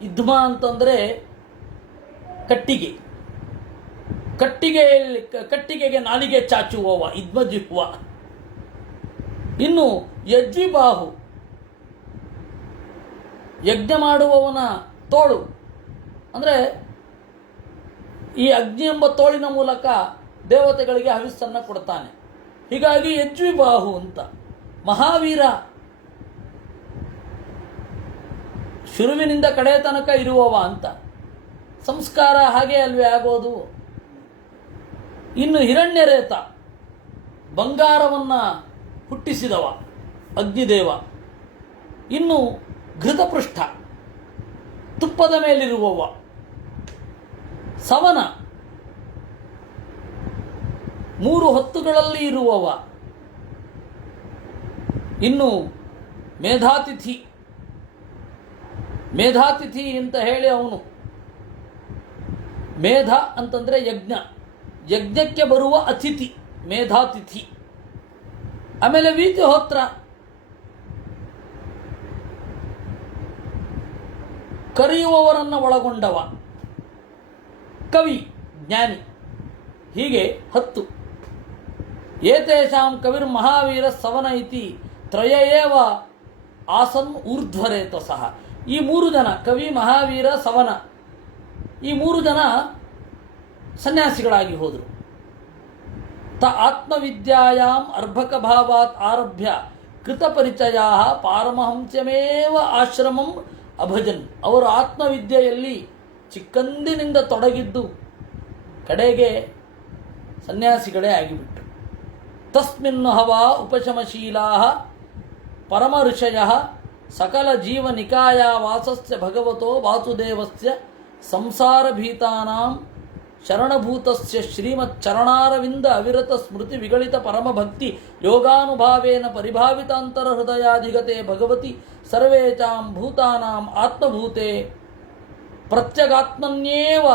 ಇದ್ಮ ಅಂತಂದರೆ ಕಟ್ಟಿಗೆ, ಕಟ್ಟಿಗೆಗೆ ನಾಲಿಗೆ ಚಾಚುವವ ಇದ್ಮಜಿಹ್ವ. ಇನ್ನು ಯಜ್ವಿಬಾಹು, ಯಜ್ಞ ಮಾಡುವವನ ತೋಳು, ಅಂದರೆ ಈ ಅಗ್ನಿ ಎಂಬ ತೋಳಿನ ಮೂಲಕ ದೇವತೆಗಳಿಗೆ ಹವಿಸ್ಸನ್ನು ಕೊಡ್ತಾನೆ. ಹೀಗಾಗಿ ಯಜ್ವಿಬಾಹು ಅಂತ. ಮಹಾವೀರ, ಶುರುವಿನಿಂದ ಕಡೆ ತನಕ ಇರುವವ ಅಂತ. ಸಂಸ್ಕಾರ ಹಾಗೆ ಅಲ್ವೇ ಆಗೋದು. ಇನ್ನು ಹಿರಣ್ಯರೇತ, ಬಂಗಾರವನ್ನು ಹುಟ್ಟಿಸಿದವ ಅಗ್ನಿದೇವ. ಇನ್ನು ಘೃತಪೃಷ್ಠ, ತುಪ್ಪದ ಮೇಲಿರುವವ. ಸವನ, 3 ಹೊತ್ತುಗಳಲ್ಲಿ ಇರುವವ. ಇನ್ನು ಮೇಧಾತಿಥಿ, ಮೇಧಾತಿಥಿ ಅಂತ ಹೇಳಿ ಅವನು. ಮೇಧ ಅಂತಂದರೆ ಯಜ್ಞ, ಯಜ್ಞಕ್ಕೆ ಬರುವ ಅತಿಥಿ ಮೇಧಾತಿಥಿ. ಆಮೇಲೆ ವೀತಿಹೋತ್ರ, ಕರೆಯುವವರನ್ನು ಒಳಗೊಂಡವ. ಕವಿ, ಜ್ಞಾನಿ. ಹೀಗೆ 10. ಏತೇಷಾಂ ಕವಿರ್ ಮಹಾವೀರ ಸವನ ಇತಿ ತ್ರಯೇವ ಆಸನ್ ಊರ್ಧ್ವರೇತ ಸಹ. ಈ 3 ಜನ ಕವಿ, ಮಹಾವೀರ, ಸವನ, ಈ 3 ಜನ ಸನ್ಯಾಸಿಗಳಾಗಿ ಹೋದರು. ಆತ್ಮವಿದ್ಯಾಯಾಂ ಅರ್ಭಕ ಭಾವಾತ್ ಆರಭ್ಯ ಕೃತ ಪರಿಚಯ ಪಾರಮಹಂಸ್ಯಮೇವ ಆಶ್ರಮಂ ಅಭಜನ್, ಅವರು ಆತ್ಮವಿದ್ಯೆಯಲ್ಲಿ ಚಿಕ್ಕಂದಿನಿಂದ ತೊಡಗಿದ್ದು ಕಡೆಗೆ ಸನ್ಯಾಸಿಗಳೇ ಆಗಿಬಿಟ್ರು. ತಸ್ಮಿನ್ ಹವಾ ಉಪಶಮಶೀಲಾ ಪರಮ ಋಷಯ ಸಕಲ ಜೀವ ನಿಕಾಯ ವಾಸಸ್ಯ ಭಗವತೋ ವಾಸುದೇವಸ್ಯ ಸಂಸಾರ ಭೀತಾನಾಂ ಶರಣಭೂತಸ್ಯ ಶ್ರೀಮತ್ ಚರಣಾರವಿಂದ ಅವಿರತ ಸ್ಮೃತಿ ವಿಗಳಿತ ಪರಮ ಭಕ್ತಿ ಯೋಗಾನುಭಾವೇನ ಪರಿಭಾವಿತಾಂತರ ಹೃದಯಾಧಿಗತೆ ಭಗವತಿ ಸರ್ವೇಚಾಂ ಭೂತಾನಾಂ ಆತ್ಮಭೂತೆ ಪ್ರತ್ಯಗಾತ್ಮನ್ಯೇವ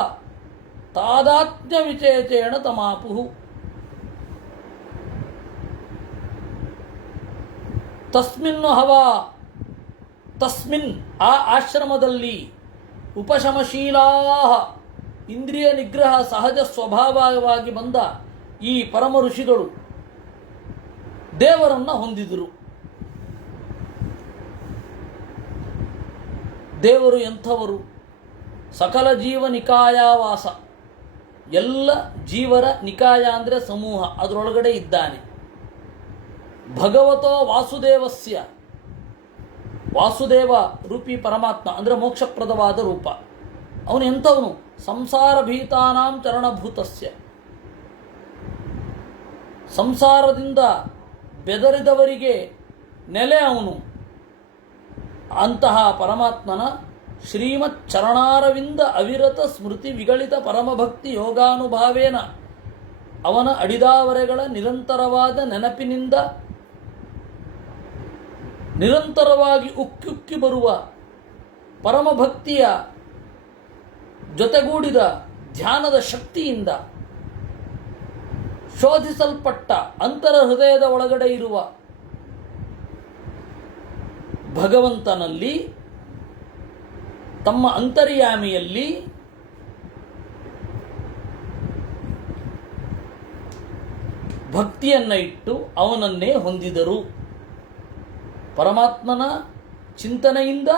ತಾದಾತ್ಮ್ಯ ವಿಚೇಚೇಣ ತಮಾಪುಹು. ತಸ್ಮಿನ್ ಹವಾ, ತಸ್ಮಿನ್ ಆ ಆಶ್ರಮದಲ್ಲಿ ಉಪಶಮಶೀಲಾ ಇಂದ್ರಿಯ ನಿಗ್ರಹ ಸಹಜ ಸ್ವಭಾವವಾಗಿ ಬಂದ ಈ ಪರಮ ಋಷಿಗಳು ದೇವರನ್ನು ಹೊಂದಿದರು. ದೇವರು ಎಂಥವರು? ಸಕಲ ಜೀವ ನಿಕಾಯವಾಸ, ಎಲ್ಲ ಜೀವರ ನಿಕಾಯ ಅಂದರೆ ಸಮೂಹ, ಅದರೊಳಗಡೆ ಇದ್ದಾನೆ. ಭಗವತೋ ವಾಸುದೇವಸ್ಯ, ವಾಸುದೇವ ರೂಪಿ ಪರಮಾತ್ಮ ಅಂದರೆ ಮೋಕ್ಷಪ್ರದವಾದ ರೂಪ. ಅವನು ಎಂಥವನು? ಸಂಸಾರ ಭೀತಾನಾಂ ಚರಣಭೂತಸ್ಯ, ಸಂಸಾರದಿಂದ ಬೆದರಿದವರಿಗೆ ನೆಲೆ ಅವನು. ಅಂತಹ ಪರಮಾತ್ಮನ ಶ್ರೀಮತ್ ಚರಣಾರವಿಂದ ಅವಿರತ ಸ್ಮೃತಿ ವಿಗಳಿತ ಪರಮಭಕ್ತಿ ಯೋಗಾನುಭಾವೇನ, ಅವನ ಅಡಿದಾವರೆಗಳ ನಿರಂತರವಾದ ನೆನಪಿನಿಂದ ನಿರಂತರವಾಗಿ ಉಕ್ಕಿ ಬರುವ ಪರಮಭಕ್ತಿಯ ಜೊತೆಗೂಡಿದ ಧ್ಯಾನದ ಶಕ್ತಿಯಿಂದ ಶೋಧಿಸಲ್ಪಟ್ಟ ಅಂತರ ಹೃದಯದ ಒಳಗಡೆ ಇರುವ ಭಗವಂತನಲ್ಲಿ, ತಮ್ಮ ಅಂತರ್ಯಾಮಿಯಲ್ಲಿ ಭಕ್ತಿಯನ್ನು ಇಟ್ಟು ಅವನನ್ನೇ ಹೊಂದಿದರು. ಪರಮಾತ್ಮನ ಚಿಂತನೆಯಿಂದ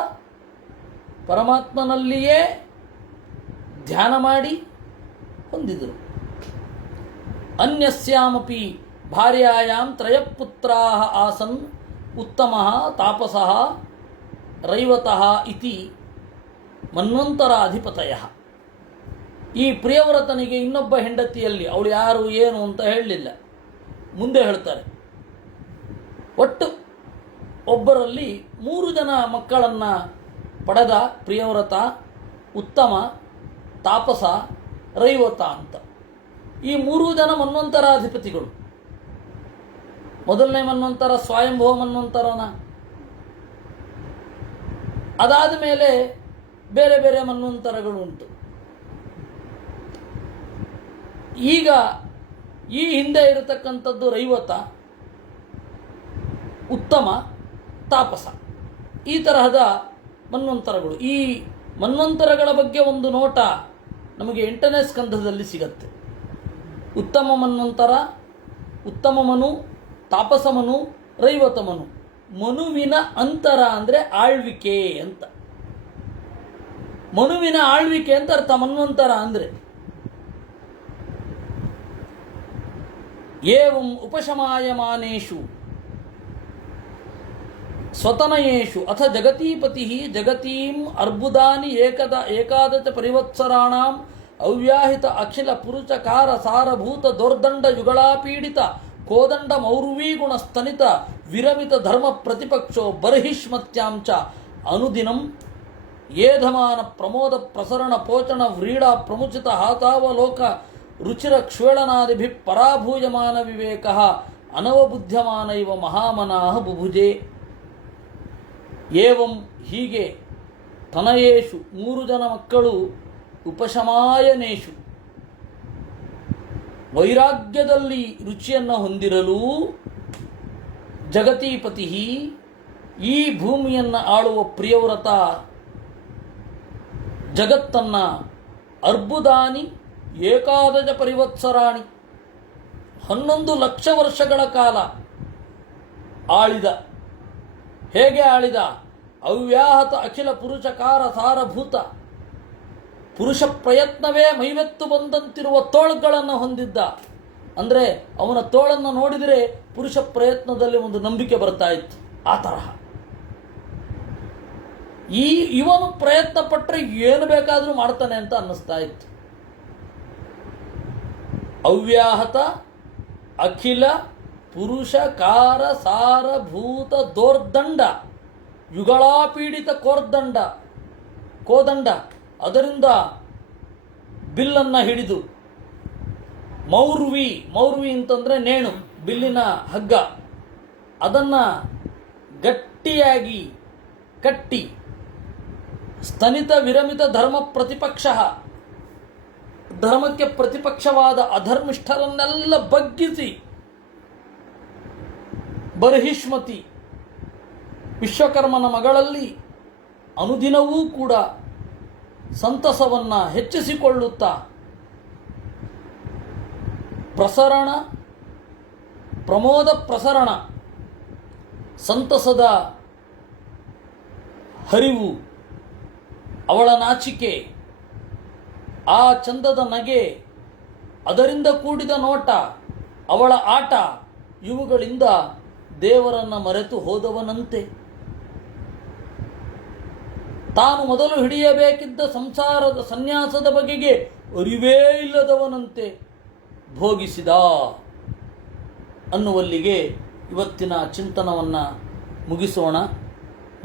ಪರಮಾತ್ಮನಲ್ಲಿಯೇ ಧ್ಯಾನ ಮಾಡಿ ಹೊಂದಿದರು. ಅನ್ಯಸ್ಯಾಮಪಿ ಭಾರ್ಯಾಯಾಂ ತ್ರಯಪುತ್ರಾಃ ಆಸನ್ ಉತ್ತಮಃ ತಾಪಸಃ ರೈವತಃ ಇತಿ ಮನ್ವಂತರಾಧಿಪತಯಃ. ಈ ಪ್ರಿಯವ್ರತನಿಗೆ ಇನ್ನೊಬ್ಬ ಹೆಂಡತಿಯಲ್ಲಿ ಅವಳು ಯಾರು ಏನು ಅಂತ ಹೇಳಲಿಲ್ಲ, ಮುಂದೆ ಹೇಳ್ತಾರೆ. ಒಟ್ಟು ಒಬ್ಬರಲ್ಲಿ 3 ಜನ ಮಕ್ಕಳನ್ನು ಪಡೆದ ಪ್ರಿಯವ್ರತ, ಉತ್ತಮ, ತಾಪಸ, ರೈವತ ಅಂತ. ಈ 3 ಜನ ಮನ್ವಂತರಾಧಿಪತಿಗಳು. ಮೊದಲನೇ ಮನ್ವಂತರ ಸ್ವಯಂಭವ ಮನ್ವಂತರನ, ಅದಾದ ಮೇಲೆ ಬೇರೆ ಬೇರೆ ಮನ್ವಂತರಗಳು ಉಂಟು. ಈಗ ಈ ಹಿಂದೆ ಇರತಕ್ಕಂಥದ್ದು ರೈವತ, ಉತ್ತಮ, ತಾಪಸ, ಈ ತರಹದ ಮನ್ವಂತರಗಳು. ಈ ಮನ್ವಂತರಗಳ ಬಗ್ಗೆ ಒಂದು ನೋಟ ನಮಗೆ 8ನೇ ಸ್ಕಂಧದಲ್ಲಿ ಸಿಗತ್ತೆ. ಉತ್ತಮ ಮನ್ವಂತರ, ಉತ್ತಮ ಮನು, ತಾಪಸ ಮನು, ರೈವತ ಮನು. ಮನುವಿನ ಅಂತರ ಅಂದರೆ ಆಳ್ವಿಕೆ ಅಂತ. ಮನುವಿನ ಆಳ್ವಿಕೆ ಅಂತ ಅರ್ಥ ಮನ್ವಂತರ ಅಂದರೆ. ಏವಂ ಉಪಶಮಾಯಮಾನೇಷು ಸ್ವತನಯೇಷು ಅಥ ಜಗತೀಪತಿ ಜಗತೀಂ ಅರ್ಬುದಾನಿ ಏಕಾದಶ ಪರಿವತ್ಸರಾಣಾಂ ಅವ್ಯಾಹಿತ ಅಖಿಲ ಪುರುಷಕಾರ ಸಾರಭೂತ ದೌರ್ದಂಡ ಯುಗಳಾಪೀಡಿತ ಕೋದಂಡ ಮೌರ್ವೀಗುಣ ಸ್ತನಿತ ವಿರಮಿತ ಧರ್ಮ ಪ್ರತಿಪಕ್ಷೋ ಬರ್ಹಿಷ್ಮತ್ಯಾಂಚ ಅನುದಿನಂ ಏಧಮಾನ ಪ್ರಮೋದ ಪ್ರಸರಣ ಪೋಚಣ ವ್ರೀಡಾ ಪ್ರಮುಚಿತ ಹಾತಾವಲೋಕ ರುಚಿರ ಕ್ಷೇಳನಾದಿಭಿ ಪರಾಭೂಯಮಾನ ವಿವೇಕ ಅನವಬುದ್ಧ್ಯಮಾನ ಇವ ಮಹಾಮನಾಹ ಬುಭುಜೆ. ಏವಂ ಹೀಗೆ ತನಯೇಷು 3 ಜನ ಮಕ್ಕಳು, ಉಪಶಮಾಯನೇಷು ವೈರಾಗ್ಯದಲ್ಲಿ ರುಚಿಯನ್ನು ಹೊಂದಿರಲು, ಜಗತೀಪತಿ ಈ ಭೂಮಿಯನ್ನು ಆಳುವ ಪ್ರಿಯವ್ರತ ಜಗತ್ತನ್ನು ಅರ್ಬುದಾನಿ ಏಕಾದಶ ಪರಿವತ್ಸರಾಣಿ 11 ಲಕ್ಷ ವರ್ಷಗಳ ಕಾಲ ಆಳಿದ. ಹೇಗೆ ಆಳಿದ? ಅವ್ಯಾಹತ ಅಖಿಲ ಪುರುಷಕಾರ ಸಾರಭೂತ, ಪುರುಷ ಪ್ರಯತ್ನವೇ ಮೈವೆತ್ತು ಬಂದಂತಿರುವ ತೋಳುಗಳನ್ನು ಹೊಂದಿದ್ದ. ಅಂದರೆ ಅವನ ತೋಳನ್ನು ನೋಡಿದರೆ ಪುರುಷ ಪ್ರಯತ್ನದಲ್ಲಿ ಒಂದು ನಂಬಿಕೆ ಬರ್ತಾ ಇತ್ತು. ಆ ತರಹ ಇವನು ಪ್ರಯತ್ನ ಪಟ್ಟರೆ ಏನು ಬೇಕಾದರೂ ಮಾಡ್ತಾನೆ ಅಂತ ಅನ್ನಿಸ್ತಾ ಇತ್ತು. ಅವ್ಯಾಹತ ಅಖಿಲ ಪುರುಷ ಕಾರ ಸಾರಭೂತ ದೋರ್ದಂಡ ಯುಗಳಾಪೀಡಿತ ಕೋದಂಡ ಅದರಿಂದ ಬಿಲ್ಲನ್ನು ಹಿಡಿದು ಮೌರ್ವಿ ಅಂತಂದರೆ ನೇಣು, ಬಿಲ್ಲಿನ ಹಗ್ಗ, ಅದನ್ನು ಗಟ್ಟಿಯಾಗಿ ಕಟ್ಟಿ ಸ್ತನಿತ ವಿರಮಿತ ಧರ್ಮ ಪ್ರತಿಪಕ್ಷ, ಧರ್ಮಕ್ಕೆ ಪ್ರತಿಪಕ್ಷವಾದ ಅಧರ್ಮಿಷ್ಠರನ್ನೆಲ್ಲ ಬಗ್ಗಿಸಿ ಬರ್ಹಿಷ್ಮತಿ ವಿಶ್ವಕರ್ಮನ ಮಗಳಲ್ಲಿ ಅನುದಿನವೂ ಕೂಡ ಸಂತಸವನ್ನು ಹೆಚ್ಚಿಸಿಕೊಳ್ಳುತ್ತಾ ಪ್ರಸರಣ ಪ್ರಮೋದ ಪ್ರಸರಣ ಸಂತಸದ ಹರಿವು, ಅವಳ ನಾಚಿಕೆ, ಆ ಚಂದದ ನಗೆ, ಅದರಿಂದ ಕೂಡಿದ ನೋಟ, ಅವಳ ಆಟ, ಇವುಗಳಿಂದ ದೇವರನ್ನು ಮರೆತು ಹೋದವನಂತೆ, ತಾನು ಮೊದಲು ಹಿಡಿಯಬೇಕಿದ್ದ ಸಂಸಾರದ ಸನ್ಯಾಸದ ಬಗೆಗೆ ಅರಿವೇ ಇಲ್ಲದವನಂತೆ ಭೋಗಿಸಿದ ಅನ್ನುವಲ್ಲಿಗೆ ಇವತ್ತಿನ ಚಿಂತನವನ್ನು ಮುಗಿಸೋಣ.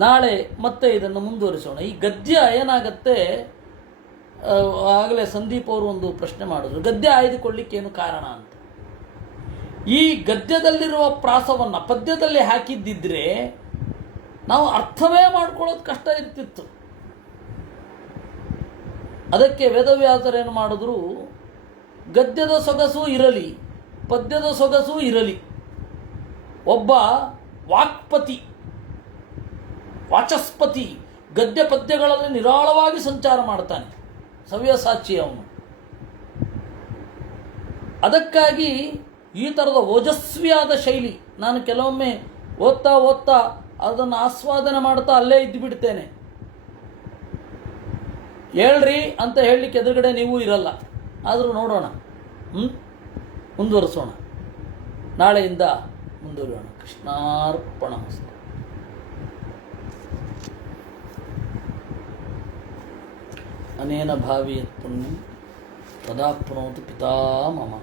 ನಾಳೆ ಮತ್ತೆ ಇದನ್ನು ಮುಂದುವರಿಸೋಣ. ಈ ಗದ್ಯ ಏನಾಗತ್ತೆ, ಆಗಲೇ ಸಂದೀಪ್ ಅವರು ಒಂದು ಪ್ರಶ್ನೆ ಮಾಡಿದ್ರು, ಗದ್ಯ ಆಯ್ದುಕೊಳ್ಳಿಕ್ಕೇನು ಕಾರಣ ಅಂತ. ಈ ಗದ್ಯದಲ್ಲಿರುವ ಪ್ರಾಸವನ್ನು ಪದ್ಯದಲ್ಲಿ ಹಾಕಿದ್ದಿದ್ರೆ ನಾವು ಅರ್ಥವೇ ಮಾಡ್ಕೊಳ್ಳೋದು ಕಷ್ಟ ಇರ್ತಿತ್ತು. ಅದಕ್ಕೆ ವೇದವ್ಯಾಸರೇನು ಮಾಡಿದ್ರು, ಗದ್ಯದ ಸೊಗಸು ಇರಲಿ, ಪದ್ಯದ ಸೊಗಸು ಇರಲಿ. ಒಬ್ಬ ವಾಕ್ಪತಿ, ವಾಚಸ್ಪತಿ ಗದ್ಯ ಪದ್ಯಗಳಲ್ಲಿ ನಿರಾಳವಾಗಿ ಸಂಚಾರ ಮಾಡ್ತಾನೆ, ಸವ್ಯಸಾಚಿ ಅವನು. ಅದಕ್ಕಾಗಿ ಈ ಥರದ ಓಜಸ್ವಿಯಾದ ಶೈಲಿ, ನಾನು ಕೆಲವೊಮ್ಮೆ ಓದ್ತಾ ಅದನ್ನು ಆಸ್ವಾದನೆ ಮಾಡ್ತಾ ಅಲ್ಲೇ ಇದ್ದು ಬಿಡ್ತೇನೆ. ಹೇಳ್ರಿ ಅಂತ ಹೇಳಲಿಕ್ಕೆ ಎದುರುಗಡೆ ನೀವು ಇರಲ್ಲ. ಆದರೂ ನೋಡೋಣ, ಮುಂದುವರಿಸೋಣ. ನಾಳೆಯಿಂದ ಮುಂದುವರಿಯೋಣ. ಕೃಷ್ಣಾರ್ಪಣಮಸ್ತು. ಅನೇನ ಭಾವಿಯತ್ ಪುಣ್ಯಂ ತದಾಪ್ನೋತು ಪಿತಾಮಮ.